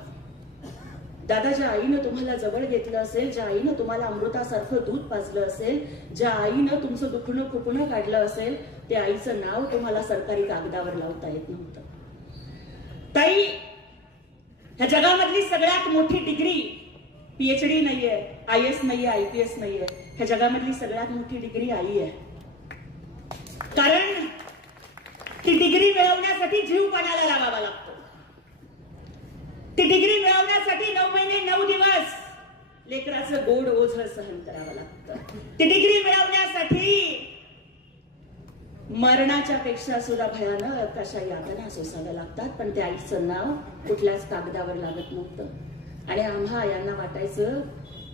दादा, ज्या आईनं तुम्हाला जवळ घेतलं असेल, ज्या आईनं तुम्हाला अमृतासारखं दूध पाजलं असेल, ज्या आईनं तुमचं दुखणं खुपणं काढलं असेल, त्या आईचं नाव तुम्हाला सरकारी कागदावर लावता येत नव्हतं. ताई, ह्या जगामधली सगळ्यात मोठी डिग्री PhD नाहीये, IAS नाहीये, IPS नाहीये, ह्या जगामधली सगळ्यात मोठी डिग्री आई आहे. कारण ती डिग्री मिळवण्यासाठी जीव पणाला लावावा लागतो. ती डिग्री मिळवण्यासाठी 9 महिने 9 दिवस लेकराचं गोड ओझं सहन करावं लागतं. ती डिग्री मिळवण्यासाठी मरणाच्या पेक्षा सुद्धा भयानक अशा यातना सोसाव्या लागतात. पण त्या आईचं नाव कुठल्याच कागदावर लागत नव्हतं. आणि आम्हा यांना वाटायचं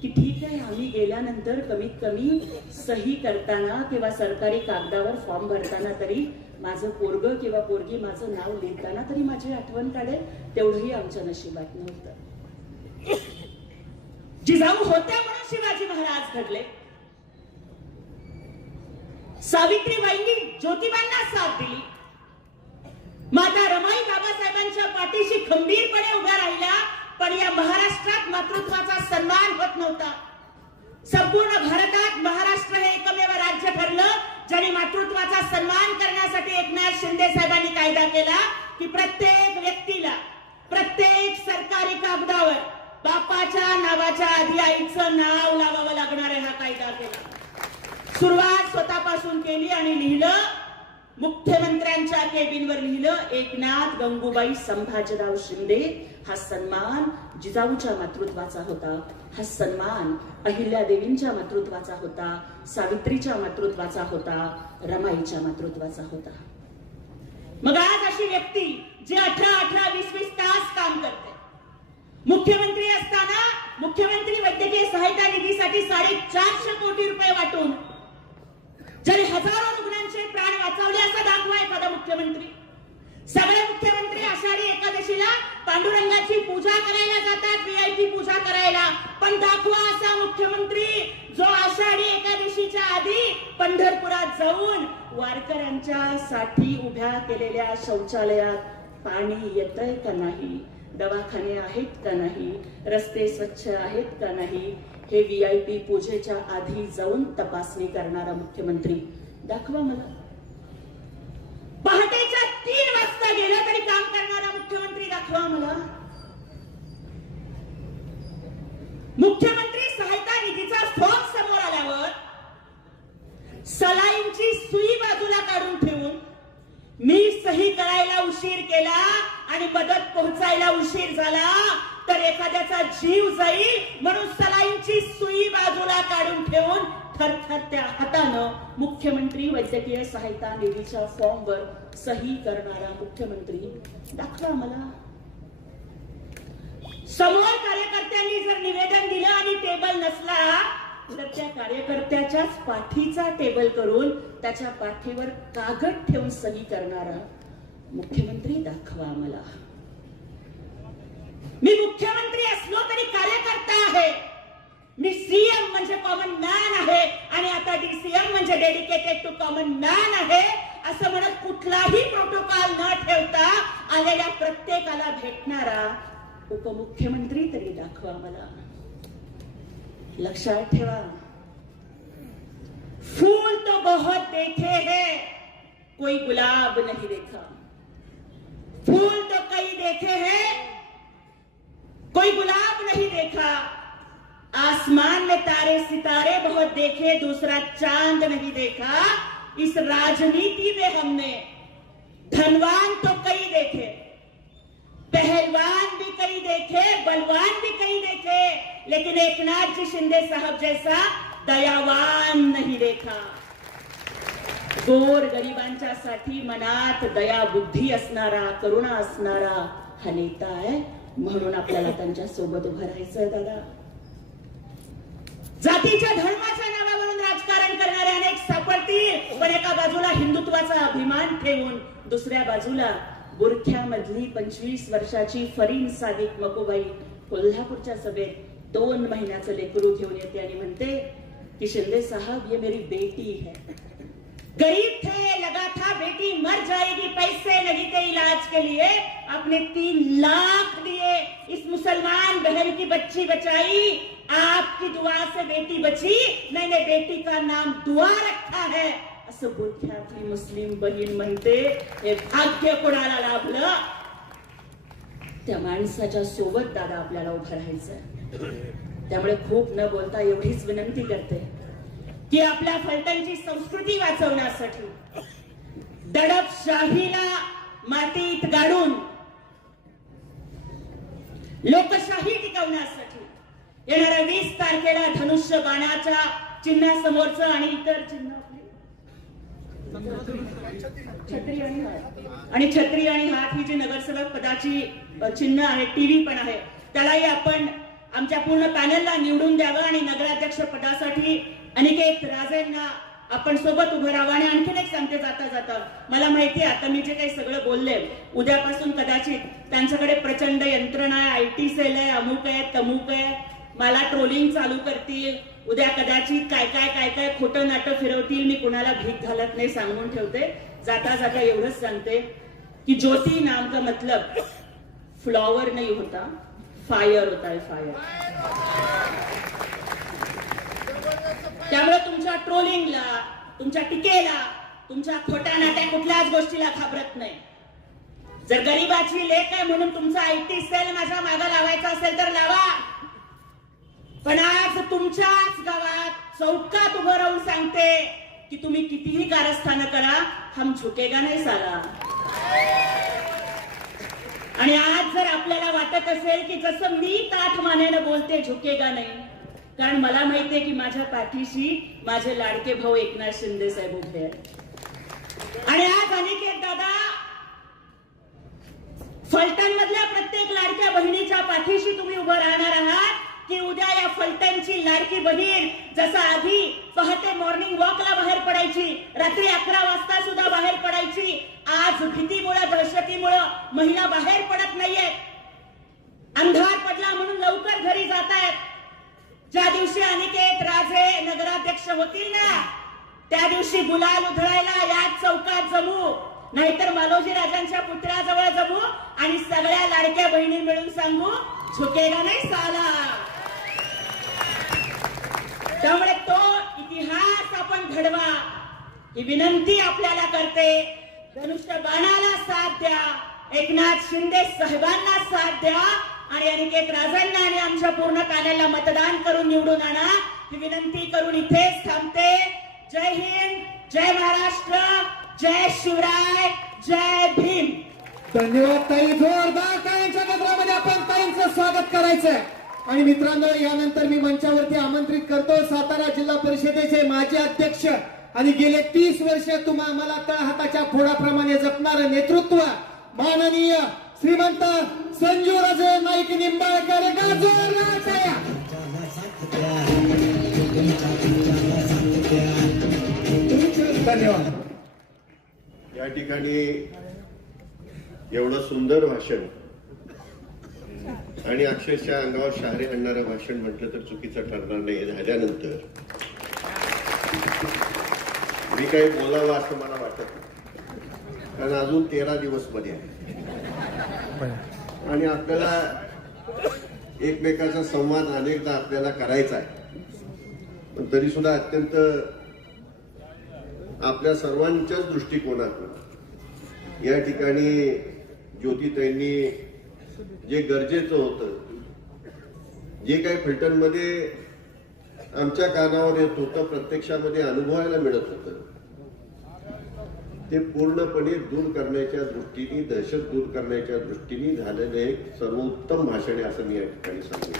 की ठीक आहे, आम्ही गेल्यानंतर कमीत कमी सही करताना किंवा सरकारी कागदावर फॉर्म भरताना तरी माझं पोरग किंवा पोरगी माझं नाव लिहिताना तरी माझी आठवण काढेल. तेवढंही आमच्या नशिबात नव्हतं. जिजाऊ होत्या म्हणून शिवाजी महाराज घडले. सावित्रीबाईंनी ज्योतिबांना साथ दिली. माता रमाई बाबासाहेबांच्या पाठीशी खंबीरपणे उभ्या राहिल्या. पण या महाराष्ट्रात मातृत्वाचा सन्मान होत नव्हता. संपूर्ण भारतात महाराष्ट्र हे एकमेव राज्य ठरलं ज्याने मातृत्वाचा सन्मान करण्यासाठी एकनाथ शिंदे साहेबांनी कायदा केला की प्रत्येक व्यक्तीला प्रत्येक सरकारी कागदावर बापाच्या नावाच्या आधी आईचं नाव लावावं लागणार आहे. हा कायदा केला. सुरुवात स्वतःपासून केली आणि लिहिलं, मुख्यमंत्र्यांच्या केबिनवर लिहिलं, एकनाथ गंगूबाई संभाजीराव शिंदे. हा सन्मान जिजाऊच्या मातृत्वाचा होता. हा सन्मान अहिल्यादेवींच्या मातृत्वाचा होता, सावित्रीच्या मातृत्वाचा होता, रमाईच्या मातृत्वाचा होता. मग आज अशी व्यक्ती जी 18-18, 20-20 तास काम करते, मुख्यमंत्री असताना मुख्यमंत्री वैद्यकीय सहायता निधीसाठी 450 कोटी रुपये वाटून ज्याने हजारो रुग्णांचे प्राण वाचवले असं दाखवा एखादा मुख्यमंत्री. सगळे मुख्यमंत्री आषाढी एकादशीला पांडुरंगाची पूजा करायला जातात, VIP पूजा करायला, पण दाखवा असा मुख्यमंत्री जो आषाढी एकादशीच्या आधी पंढरपुरात जाऊन वारकऱ्यांच्या साठी उभ्या केलेल्या शौचालयात पाणी येतंय का नाही, दवाखाने आहेत का नाही, रस्ते स्वच्छ आहेत का नाही, हे VIP पूजेच्या आधी जाऊन तपासणी करणारा मुख्यमंत्री दाखवा मला. पहाटेच्या 3 वाजता गेलं तरी काम करणारा मुख्यमंत्री दाखवा मला. मुख्यमंत्री सहायता निधीचा फॉर्म समोर आल्यावर सलाईनची सुई बाजूला काढून ठेवून मी सही करायला उशीर केला आणि मदत पोहोचायला उशीर झाला तर एखाद्याचा जीव जाईल म्हणून सलाईनची सुई बाजूला काढून ठेवून थरथरत्या हातानं मुख्यमंत्री वैद्यकीय सहायता निधीच्या फॉर्मवर सही करणारा मुख्यमंत्री दाखवा मला. समोर कार्यकर्त्यांनी जर निवेदन दिलं आणि टेबल नसला तर त्या कार्यकर्त्याच्याच पाठीचा टेबल करून त्याच्या पाठीवर कागद ठेवून सही करणारा मुख्यमंत्री दाखवा मला. मी मुख्यमंत्री असलो तरी कार्यकर्ता आहे. मी CM म्हणजे कॉमन मॅन आहे आणि आता DCM म्हणजे डेडिकेटेड टू कॉमन मॅन आहे असं म्हणत कुठलाही प्रोटोकॉल न ठेवता आलेल्या प्रत्येकाला भेटणारा उपमुख्यमंत्री तरी दाखवा मला. लक्षात ठेवा, फूल तो बहुत देखे हैं, कोई गुलाब नहीं देखा. फूल तो कई देखे हैं, कोई गुलाब नहीं देखा. आसमान में तारे सितारे बहुत देखे, दूसरा चांद नहीं देखा. इस राजनीति में हमने धनवान तो कई देखे, पहलवान भी कई देखे, बलवान भी कई देखे, लेकिन एकनाथ जी शिंदे साहब जैसा दयावान नहीं देखा. गोर गरिबांच्या साठी मनात दया बुद्धी असणारा, करुणा असणारा हा नेता आहे. म्हणून आपल्याला त्यांच्या सोबत उभं राहायचंय दादा. जातीच्या धर्माच्या नावावरून राजकारण करणारे अनेक सापडतील, पण एका बाजूला हिंदुत्वाचा अभिमान ठेवून दुसऱ्या बाजूला बुरख्यामधली 25 वर्षाची फरीन सादिक मकोबाई कोल्हापूरच्या सभेत 2 महिन्याचं लेकरू घेऊन येते आणि म्हणते की शिंदे साहब ये मेरी बेटी है. गरीब थे, लगा था बेटी मर जाएगी, पैसे नहीं थे इलाज के लिए, आपने 3 लाख दिए, इस मुसलमान बहन की बच्ची बचाई, आपकी दुआ से बेटी बची, मैंने बेटी का नाम दुआ रखा है असं बुरख्यातली मुस्लिम बहीण म्हणते. हे भाग्य कोणाला लाभलं? त्या माणसाच्या सोबत दादा आपल्याला उभं राहायचं. त्यामुळे खूप न बोलता एवढीच विनंती करते की आपल्या फलटणची संस्कृती वाचवण्यासाठी, दडपशाहीला मातीत गाडून लोकशाही टिकवण्यासाठी येणाऱ्या 20 तारखेला धनुष्य बाणाच्या चिन्हासमोरचं आणि इतर चिन्ह छत्री आणि हात ही जी नगरसेवक पदाची चिन्ह आहे, टीव्ही पण आहे, त्यालाही आपण आमच्या पूर्ण पॅनलला निवडून द्यावं आणि नगराध्यक्ष पदासाठी अनिकेत राजेंना आपण सोबत उभं राहावं. आणि आणखीन एक सांगते जाता जाता, मला माहिती आहे आता मी जे काही सगळं बोलले, उद्यापासून कदाचित त्यांच्याकडे प्रचंड यंत्रणा आहे, IT सेल आहे, अमुक आहे, तमुक आहे, मला ट्रोलिंग चालू करतील, उद्या कदाचित काय काय काय काय खोटं नाटं फिरवतील. मी कुणाला भीक घालत नाही, सांगून ठेवते. जाता जाता एवढंच सांगते की ज्योति नाम का मतलब फ्लॉवर नहीं होता, फायर होता है. फायर ट्रोलिंगला, तुमच्या टीकेला, तुमच्या खोट्या नाट्या कुठल्याच गोष्टीला घाबरत नाही. जर गरीबाची लेक आहे म्हणून तुमचा आयटी सेल माझ्या मागे लावायचा असेल तर लावा, पण आज तुमच्याच गावात चौकात उभं राहून सांगते की तुम्ही कितीही कारस्थानं करा, हम झुकेगा नाही साला. आणि आज जर आपल्याला वाटत असेल की जसं मी ताठ मानेनं बोलते झुकेगा नाही, कारण मला माहितीये की माझ्या पाठीशी माझे लाडके भाऊ एकनाथ शिंदे साहेब उभे आहेत. आणि आज अनिकेत दादा फलटण मधल्या प्रत्येक लाडक्या बहिणीच्या पाठीशी तुम्ही उभं राहणार आहात की उद्या या फलटणची लाडकी बहीण जसं आधी पहाटे मॉर्निंग वॉकला बाहेर पडायची, रात्री 11 वाजता सुद्धा बाहेर पडायची, आज भीतीमुळे दहशतीमुळे महिला बाहेर पडत नाहीयेत, अंधार पडला म्हणून लवकर घरी जात आहेत. ज्या दिवशी अनिकेत राजे नगराध्यक्ष होतील ना, त्या दिवशी गुलाल उधळायला याच चौकात जमू, नाहीतर मालोजी राजांच्या पुतळ्याजवळ जमू आणि सगळ्या लाडक्या बहिणी मिळून सांगू झुकेगा नाही साला. त्यामुळे तो इतिहास आपण घडवा ही विनंती आपल्याला करते. धनुष्यबाणाला साथ द्या, एकनाथ शिंदे साहेबांना साथ द्या आणि अनिकेत राजांना आणि आमच्या पूर्ण पॅनलला मतदान करून निवडून आणा ही विनंती करून इथेच थांबते. जय हिंद, जय महाराष्ट्र, जय शिवराय, जय भीम. धन्यवाद ताई. जोरदार टाळ्यांच्या गजरामध्ये आपण ताईंचं स्वागत करायचंय. आणि मित्रांनो, यानंतर मी मंचावरती आमंत्रित करतो सातारा जिल्हा परिषदेचे माजी अध्यक्ष आणि गेले 30 वर्ष मला तळहाताच्या फोडाप्रमाणे जपणारं नेतृत्व माननीय श्रीमंत संजूराजे नाईक निंबाळकर. जोरदार टाळ्या. धन्यवाद. या ठिकाणी एवढं सुंदर भाषण आणि अक्षरशः अंगावर शहारे आणणारं भाषण म्हटलं तर चुकीचं ठरणार नाही. झाल्यानंतर मी काही बोलावं असं मला वाटत नाही, कारण अजून 13 दिवस मध्ये आहे आणि आपल्याला एकमेकाचा संवाद अनेकदा आपल्याला करायचा आहे. पण तरी सुद्धा अत्यंत आपल्या सर्वांच्याच दृष्टिकोनातून या ठिकाणी ज्योतिताईंनी जे गरजेचं होतं, जे काही फलटणमध्ये आमच्या कानावर येत होतं, प्रत्यक्षामध्ये अनुभवायला मिळत होतं, ते पूर्णपणे दूर करण्याच्या दृष्टीने, दहशत दूर करण्याच्या दृष्टीने झालेलं एक सर्वोत्तम भाषण आहे असं मी या ठिकाणी सांगेन.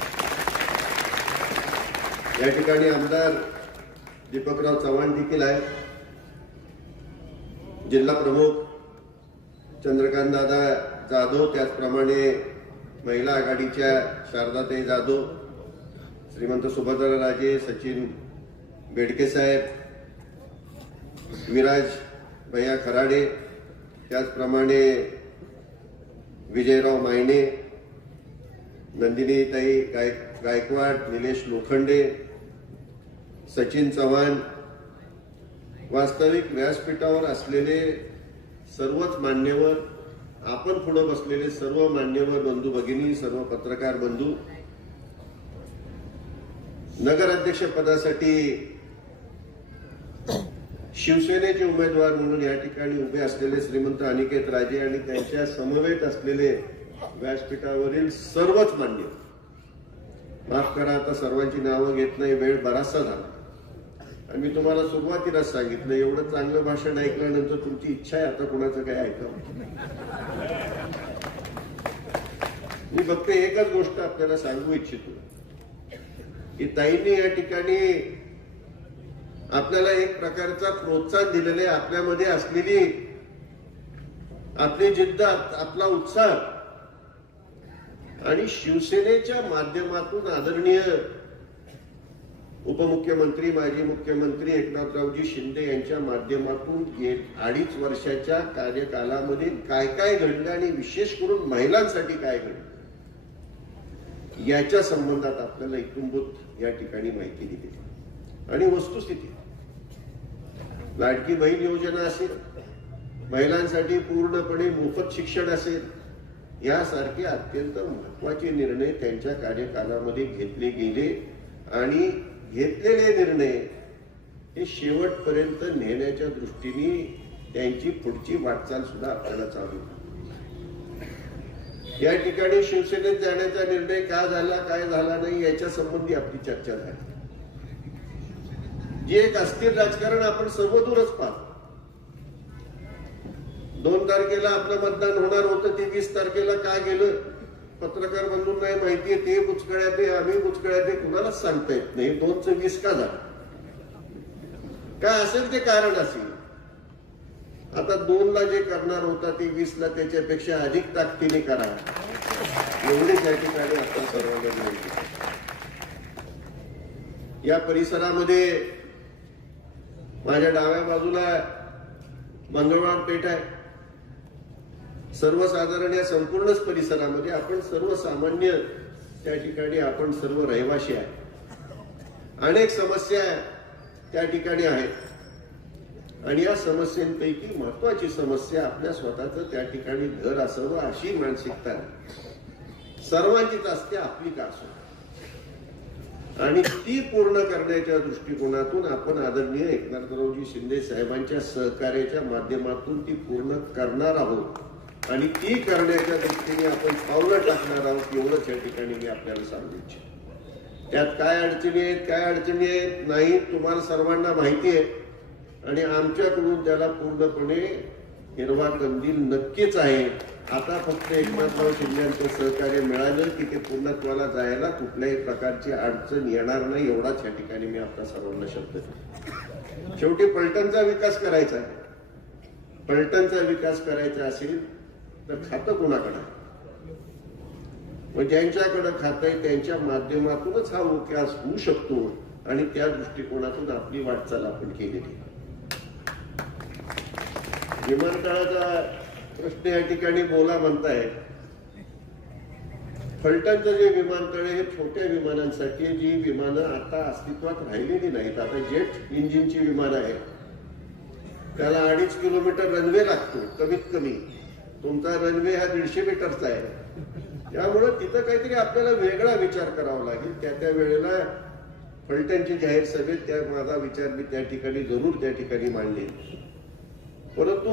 या ठिकाणी आमदार दीपकराव चव्हाण देखील आहेत, जिल्हा प्रमुख चंद्रकांत दादा जाधव, त्याचप्रमाणे महिला आघाडीच्या शारदाताई जाधव, श्रीमंत सुभद्राराजे, सचिन बेडके साहेब, विराज भैया खराडे, त्याचप्रमाणे विजयराव मायने, नंदिनीताई गायकवाड, निलेश लोखंडे, सचिन चव्हाण, वास्तविक व्यासपीठावर असलेले सर्वच मान्यवर, आपण पुढे बसलेले सर्व मान्यवर बंधू भगिनी, सर्व पत्रकार बंधू, नगराध्यक्ष पदासाठी शिवसेनेचे उमेदवार म्हणून या ठिकाणी उभे असलेले श्रीमंत अनिकेत राजे आणि त्यांच्या समवेत असलेले व्यासपीठावरील सर्वच मान्यवर, माफ करा आता सर्वांची नावं घेत नाही, वेळ बराचसा झाला आणि मी तुम्हाला सुरुवातीलाच सांगितलं, एवढं चांगलं भाषण ऐकल्यानंतर तुमची इच्छा आहे आता कोणाचं काय ऐकावं. मी फक्त एकच गोष्ट आपल्याला सांगू इच्छितो की ताईंनी या ठिकाणी आपल्याला एक प्रकारचा प्रोत्साहन दिलेलं आहे. आपल्यामध्ये असलेली आपली जिद्द, आपला उत्साह आणि शिवसेनेच्या माध्यमातून आदरणीय उपमुख्यमंत्री, माजी मुख्यमंत्री एकनाथरावजी शिंदे यांच्या माध्यमातून 2.5 वर्षाच्या कार्यकालामध्ये काय काय घडलं आणि विशेष करून महिलांसाठी काय घडलं याच्या संबंधात आपल्याला इत्थंभूत या ठिकाणी माहिती दिली. आणि वस्तुस्थिती, लाडकी बहीण योजना असेल, महिलांसाठी पूर्णपणे मोफत शिक्षण असेल, यासारखे अत्यंत महत्वाचे निर्णय त्यांच्या कार्यकालामध्ये घेतले गेले आणि घेतलेले निर्णय हे शेवटपर्यंत नेण्याच्या दृष्टीने त्यांची पुढची वाटचाल सुद्धा आपल्याला चालू आहे. या ठिकाणी शिवसेनेत जाण्याचा निर्णय का झाला, काय झाला नाही याच्या संबंधी आपली चर्चा झाली. जे एक अस्थिर राजकारण आपण सर्वदूरच पाहतो. 2 तारखेला आपलं मतदान होणार होतं, ते 20 तारखेला का गेलं पत्रकार बंधूंना माहितीये. ते बुचकळ्यात आहे, आम्ही बुचकळ्यात आहे, कुणालाच सांगता येत नाही. 2चं 20 का झालं, काय असेल ते कारण असेल. आता 2ला जे करणार होता ते 20ला त्याच्यापेक्षा अधिक ताकदीने करा, एवढेच या ठिकाणी आपण सर्वांना माहिती. या परिसरामध्ये माझ्या डाव्या बाजूला मंगळवार पेठ आहे. सर्वसाधारण या संपूर्णच परिसरामध्ये आपण सर्वसामान्य त्या ठिकाणी आपण सर्व रहिवासी आहे. अनेक समस्या त्या ठिकाणी आहेत आणि या समस्यांपैकी महत्वाची समस्या आपल्या स्वतःचं त्या ठिकाणी घर असावं अशी मानसिकता सर्वांचीच असते, आपली का असो. आणि ती पूर्ण करण्याच्या दृष्टिकोनातून आपण आदरणीय एकनाथरावजी शिंदे साहेबांच्या सहकार्याच्या माध्यमातून ती पूर्ण करणार आहोत आणि ती करण्याच्या दृष्टीने आपण पावलं टाकणार आहोत, एवढंच या ठिकाणी मी आपल्याला सांगू इच्छितो. त्यात काय अडचणी आहेत, काय अडचणी आहेत नाही तुम्हाला सर्वांना माहिती आहे आणि आमच्याकडून त्याला पूर्णपणे हिरवा कंदील नक्कीच आहे. आता फक्त एकनाथराव शिंदेचं सहकार्य मिळालं की ते पूर्णत्वाला जायला कुठल्याही प्रकारची अडचण येणार नाही, एवढाच या ठिकाणी मी आपल्या सर्वांना शब्द देतो. शेवटी पलटणचा विकास करायचा आहे. पलटणचा विकास करायचा असेल तर खातं कुणाकडे आहे, मग ज्यांच्याकडे खातं आहे त्यांच्या माध्यमातूनच हा विकास होऊ शकतो आणि त्या दृष्टिकोनातून आपली वाटचाल आपण केलेली. विमानतळाचा प्रश्न या ठिकाणी बोला म्हणताय. फलटणचं जे विमानतळ हे छोट्या विमानांसाठी, जी विमानं आता अस्तित्वात राहिलेली नाहीत, आता जेट इंजिनची विमानं आहेत, त्याला 2.5 किलोमीटर रनवे लागतो कमीत कमी. तुमचा रनवे हा 150 मीटरचा आहे. त्यामुळे तिथं काहीतरी आपल्याला वेगळा विचार करावा लागेल. त्या वेळेला फलटणची जाहीर सभेत त्या माझा विचार मी त्या ठिकाणी जरूर त्या ठिकाणी मांडले. परंतु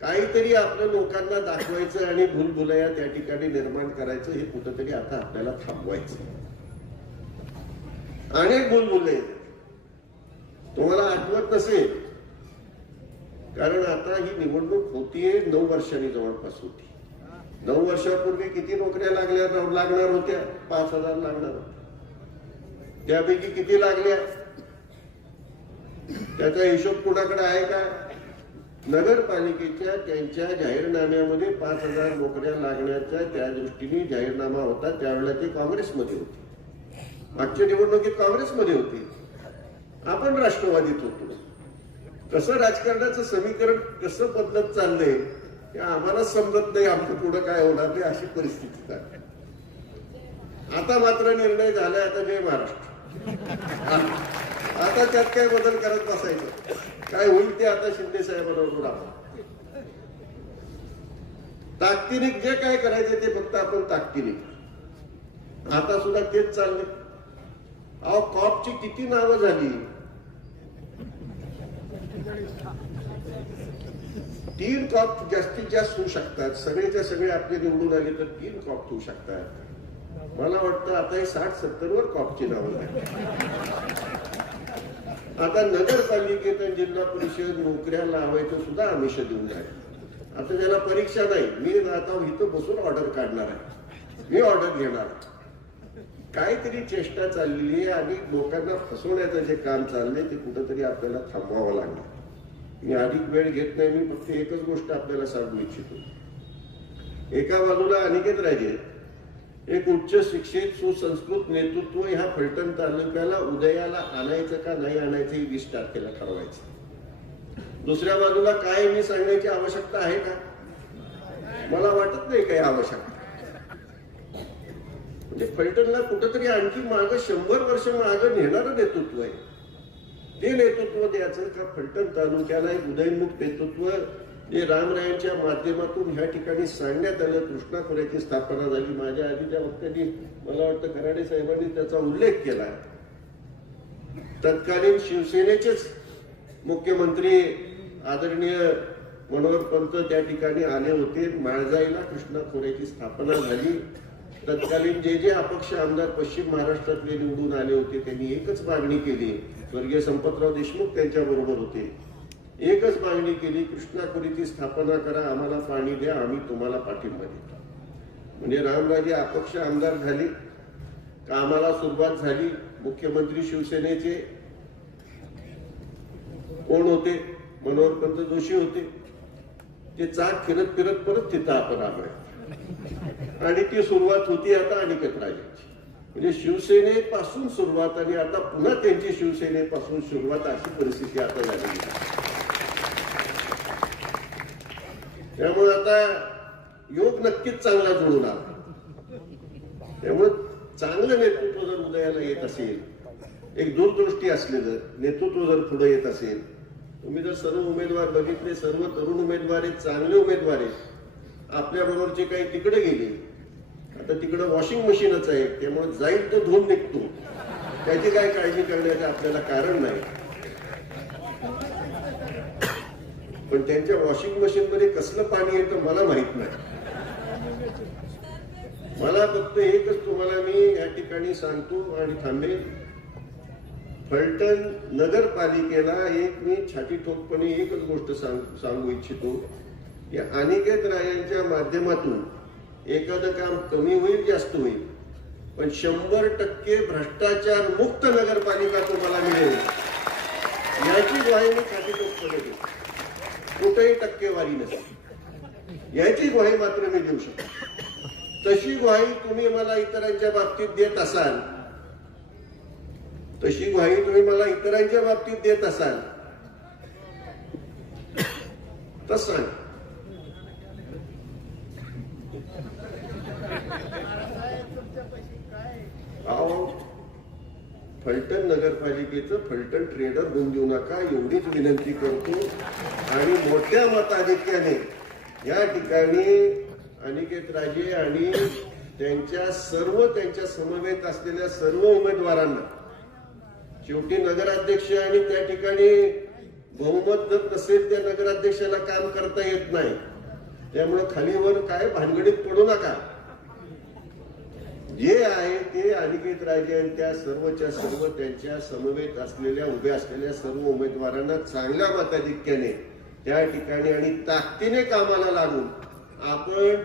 काहीतरी आपल्या लोकांना दाखवायचं आणि भूलभुलया त्या ठिकाणी निर्माण करायचं हे कुठंतरी आता आपल्याला थांबवायचं. अनेक भूलभुलय तुम्हाला आठवत नसेल, कारण आता ही निवडणूक होतीये 9 वर्षांनी जवळपास होती. 9 वर्षापूर्वी किती नोकऱ्या लागणार होत्या? 5,000 लागणार होत्या. त्यापैकी किती लागल्या त्याचा हिशोब कुणाकडे आहे का? नगरपालिकेच्या त्यांच्या जाहीरनाम्यामध्ये 5,000 नोकऱ्या लागण्याचा त्या दृष्टीने जाहीरनामा होता. त्यावेळेला ते काँग्रेसमध्ये होते. मागच्या निवडणुकीत काँग्रेसमध्ये होते, आपण राष्ट्रवादीत होतो. कसं राजकारणाचं समीकरण कसं बदलत चाललंय हे आम्हाला समजत नाही. आमचं पुढं काय होणार नाही अशी परिस्थिती आहे. आता मात्र निर्णय झालाय, आता जय महाराष्ट्र. आता त्यात काय बदल करत बसायचं, काय होईल ते आता शिंदे साहेबांबरोबर आपण ताकदीने जे काय करायचं ते फक्त आपण ताकदीने. आता सुद्धा तेच चाललंय. अहो कॉपची किती नावं झाली. 3 कॉप जास्तीत जास्त होऊ शकतात. सगळेच्या सगळे आपले निवडून आले तर 3 कॉप होऊ शकतात. मला वाटतं आता हे 60-70 वर कॉपची नावं झाली. आता नगरपालिकेत आणि जिल्हा परिषद नोकऱ्या लावायचं सुद्धा आमिष देऊन झाले. आता त्याला परीक्षा नाही, मी आता इथं बसून ऑर्डर काढणार आहे, मी ऑर्डर घेणार. काहीतरी चेष्टा चाललेली आहे आणि लोकांना फसवण्याचं जे काम चाललंय ते कुठंतरी आपल्याला थांबवावं लागणार. मी अधिक वेळ घेत नाही. मी फक्त एकच गोष्ट आपल्याला सांगू इच्छितो. एका बाजूला अनिकेत राजे एक उच्च शिक्षित सुसंस्कृत नेतृत्व ह्या फलटण तालुक्याला उदयाला आणायचं का नाही आणायचं हे 20 तारखेला ठरवायचं. दुसऱ्या बाजूला काय मी सांगण्याची आवश्यकता आहे का? मला वाटत नाही काही आवश्यकता. म्हणजे फलटणला कुठंतरी आणखी मागं 100 वर्ष मागं नेणारं नेतृत्व आहे. ते नेतृत्व द्यायचं का फलटण तालुक्याला एक उदयनमुख नेतृत्व जे रामरायांच्या माध्यमातून ह्या ठिकाणी सांगण्यात आलं. कृष्णा खोऱ्याची स्थापना झाली. माझ्या आधीच्या वक्त्यांनी मला वाटतं खराडे साहेबांनी त्याचा उल्लेख केला. तत्कालीन शिवसेनेचेच मुख्यमंत्री आदरणीय मनोहर पंत त्या ठिकाणी आले होते. माळजाईला कृष्णा खोऱ्याची स्थापना झाली. तत्कालीन जे अपक्ष आमदार पश्चिम महाराष्ट्रातले निवडून आले होते त्यांनी एकच मागणी केली. स्वर्गीय संपतराव देशमुख त्यांच्या बरोबर होते. एकच मागणी केली, कृष्णा खोरीची स्थापना करा, आम्हाला पाणी द्या, आम्ही तुम्हाला पाठिंबा देतो. म्हणजे रामराजे अपक्ष आमदार झाले. कामाला सुरुवात झाली. मुख्यमंत्री शिवसेनेचे कोण होते? मनोहर पंत जोशी होते. ते चाक फिरत फिरत परत तिथं आपण आलोय आणि ती सुरुवात होती आता अनिकेत राजेंची. म्हणजे शिवसेनेपासून सुरुवात आणि आता पुन्हा त्यांची शिवसेनेपासून सुरुवात अशी परिस्थिती आता झालेली आहे. त्यामुळे आता योग नक्कीच चांगला जुळून आला. त्यामुळे चांगलं नेतृत्व जर उदयाला येत असेल, एक दूरदृष्टी असलेलं नेतृत्व जर पुढे येत असेल, तुम्ही जर सर्व उमेदवार बघितले, सर्व तरुण उमेदवार आहेत, चांगले उमेदवार आहेत. आपल्या बरोबरचे काही तिकडे गेले, आता तिकडे वॉशिंग मशीनच आहे, त्यामुळे जाईल तो धुवून निघतो, त्याची काही काळजी करण्याचं आपल्याला कारण नाही. पण त्यांच्या वॉशिंग मशीन मध्ये कसलं पाणी येतं मला माहित नाही. मला फक्त एकच तुम्हाला मी या ठिकाणी सांगतो आणि थांबेल. फलटण नगरपालिकेला एक मी छाती ठोकपणे एकच गोष्ट सांगू इच्छितो की अनिकेत रायांच्या माध्यमातून एखादं काम कमी होईल, जास्त होईल, पण 100% भ्रष्टाचार मुक्त नगरपालिका तुम्हाला मिळेल याची ग्वाही मी छाती ठोकपणे देतो. कुठेही टक्केवारी नसेल याची ग्वाही मात्र मी देऊ शकतो. तशी ग्वाही तुम्ही मला इतरांच्या बाबतीत देत असाल, तशी ग्वाही तुम्ही मला इतरांच्या बाबतीत देत असाल तर सांग. फलटण नगरपालिकेचं फलटण ट्रेडर होऊन देऊ नका एवढीच विनंती करतो. आणि मोठ्या मताधिक्याने या ठिकाणी अनिकेत राजे आणि त्यांच्या समवेत असलेल्या सर्व उमेदवारांना, शेवटी नगराध्यक्ष आणि त्या ठिकाणी बहुमत जर नसेल त्या नगराध्यक्षाला काम करता येत नाही. त्यामुळे खालीवर काय भानगडीत पडू नका. जे आहे ते अनिकेत राजे आणि त्या सर्वच्या सर्व त्यांच्या समवेत असलेल्या उभ्या असलेल्या सर्व उमेदवारांना चांगल्या मताधिक्याने त्या ठिकाणी आणि ताकदीने कामाला लागून आपण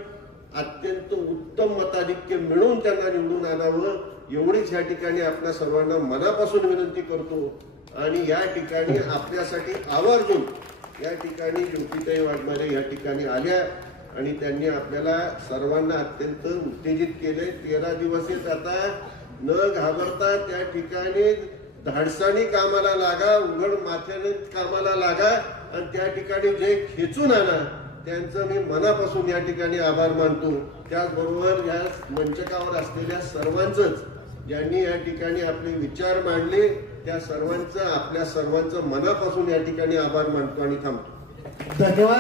अत्यंत उत्तम मताधिक्य मिळवून त्यांना निवडून आणावं एवढीच या ठिकाणी आपल्या सर्वांना मनापासून विनंती करतो. आणि या ठिकाणी आपल्यासाठी आवर्जून या ठिकाणी ज्योतिताई वाघमारे या ठिकाणी आल्या आणि त्यांनी आपल्याला सर्वांना अत्यंत उत्तेजित केले. 13 दिवस आता न घाबरता त्या ठिकाणी धाडसानी कामाला लागा, उघड माथ्याने कामाला लागा आणि त्या ठिकाणी जे खेचून आणा त्यांचं मी मनापासून या ठिकाणी आभार मानतो. त्याचबरोबर या मंचकावर असलेल्या सर्वांचंच ज्यांनी या ठिकाणी आपले विचार मांडले त्या सर्वांचं आपल्या सर्वांचं मनापासून या ठिकाणी आभार मानतो आणि थांबतो. धन्यवाद.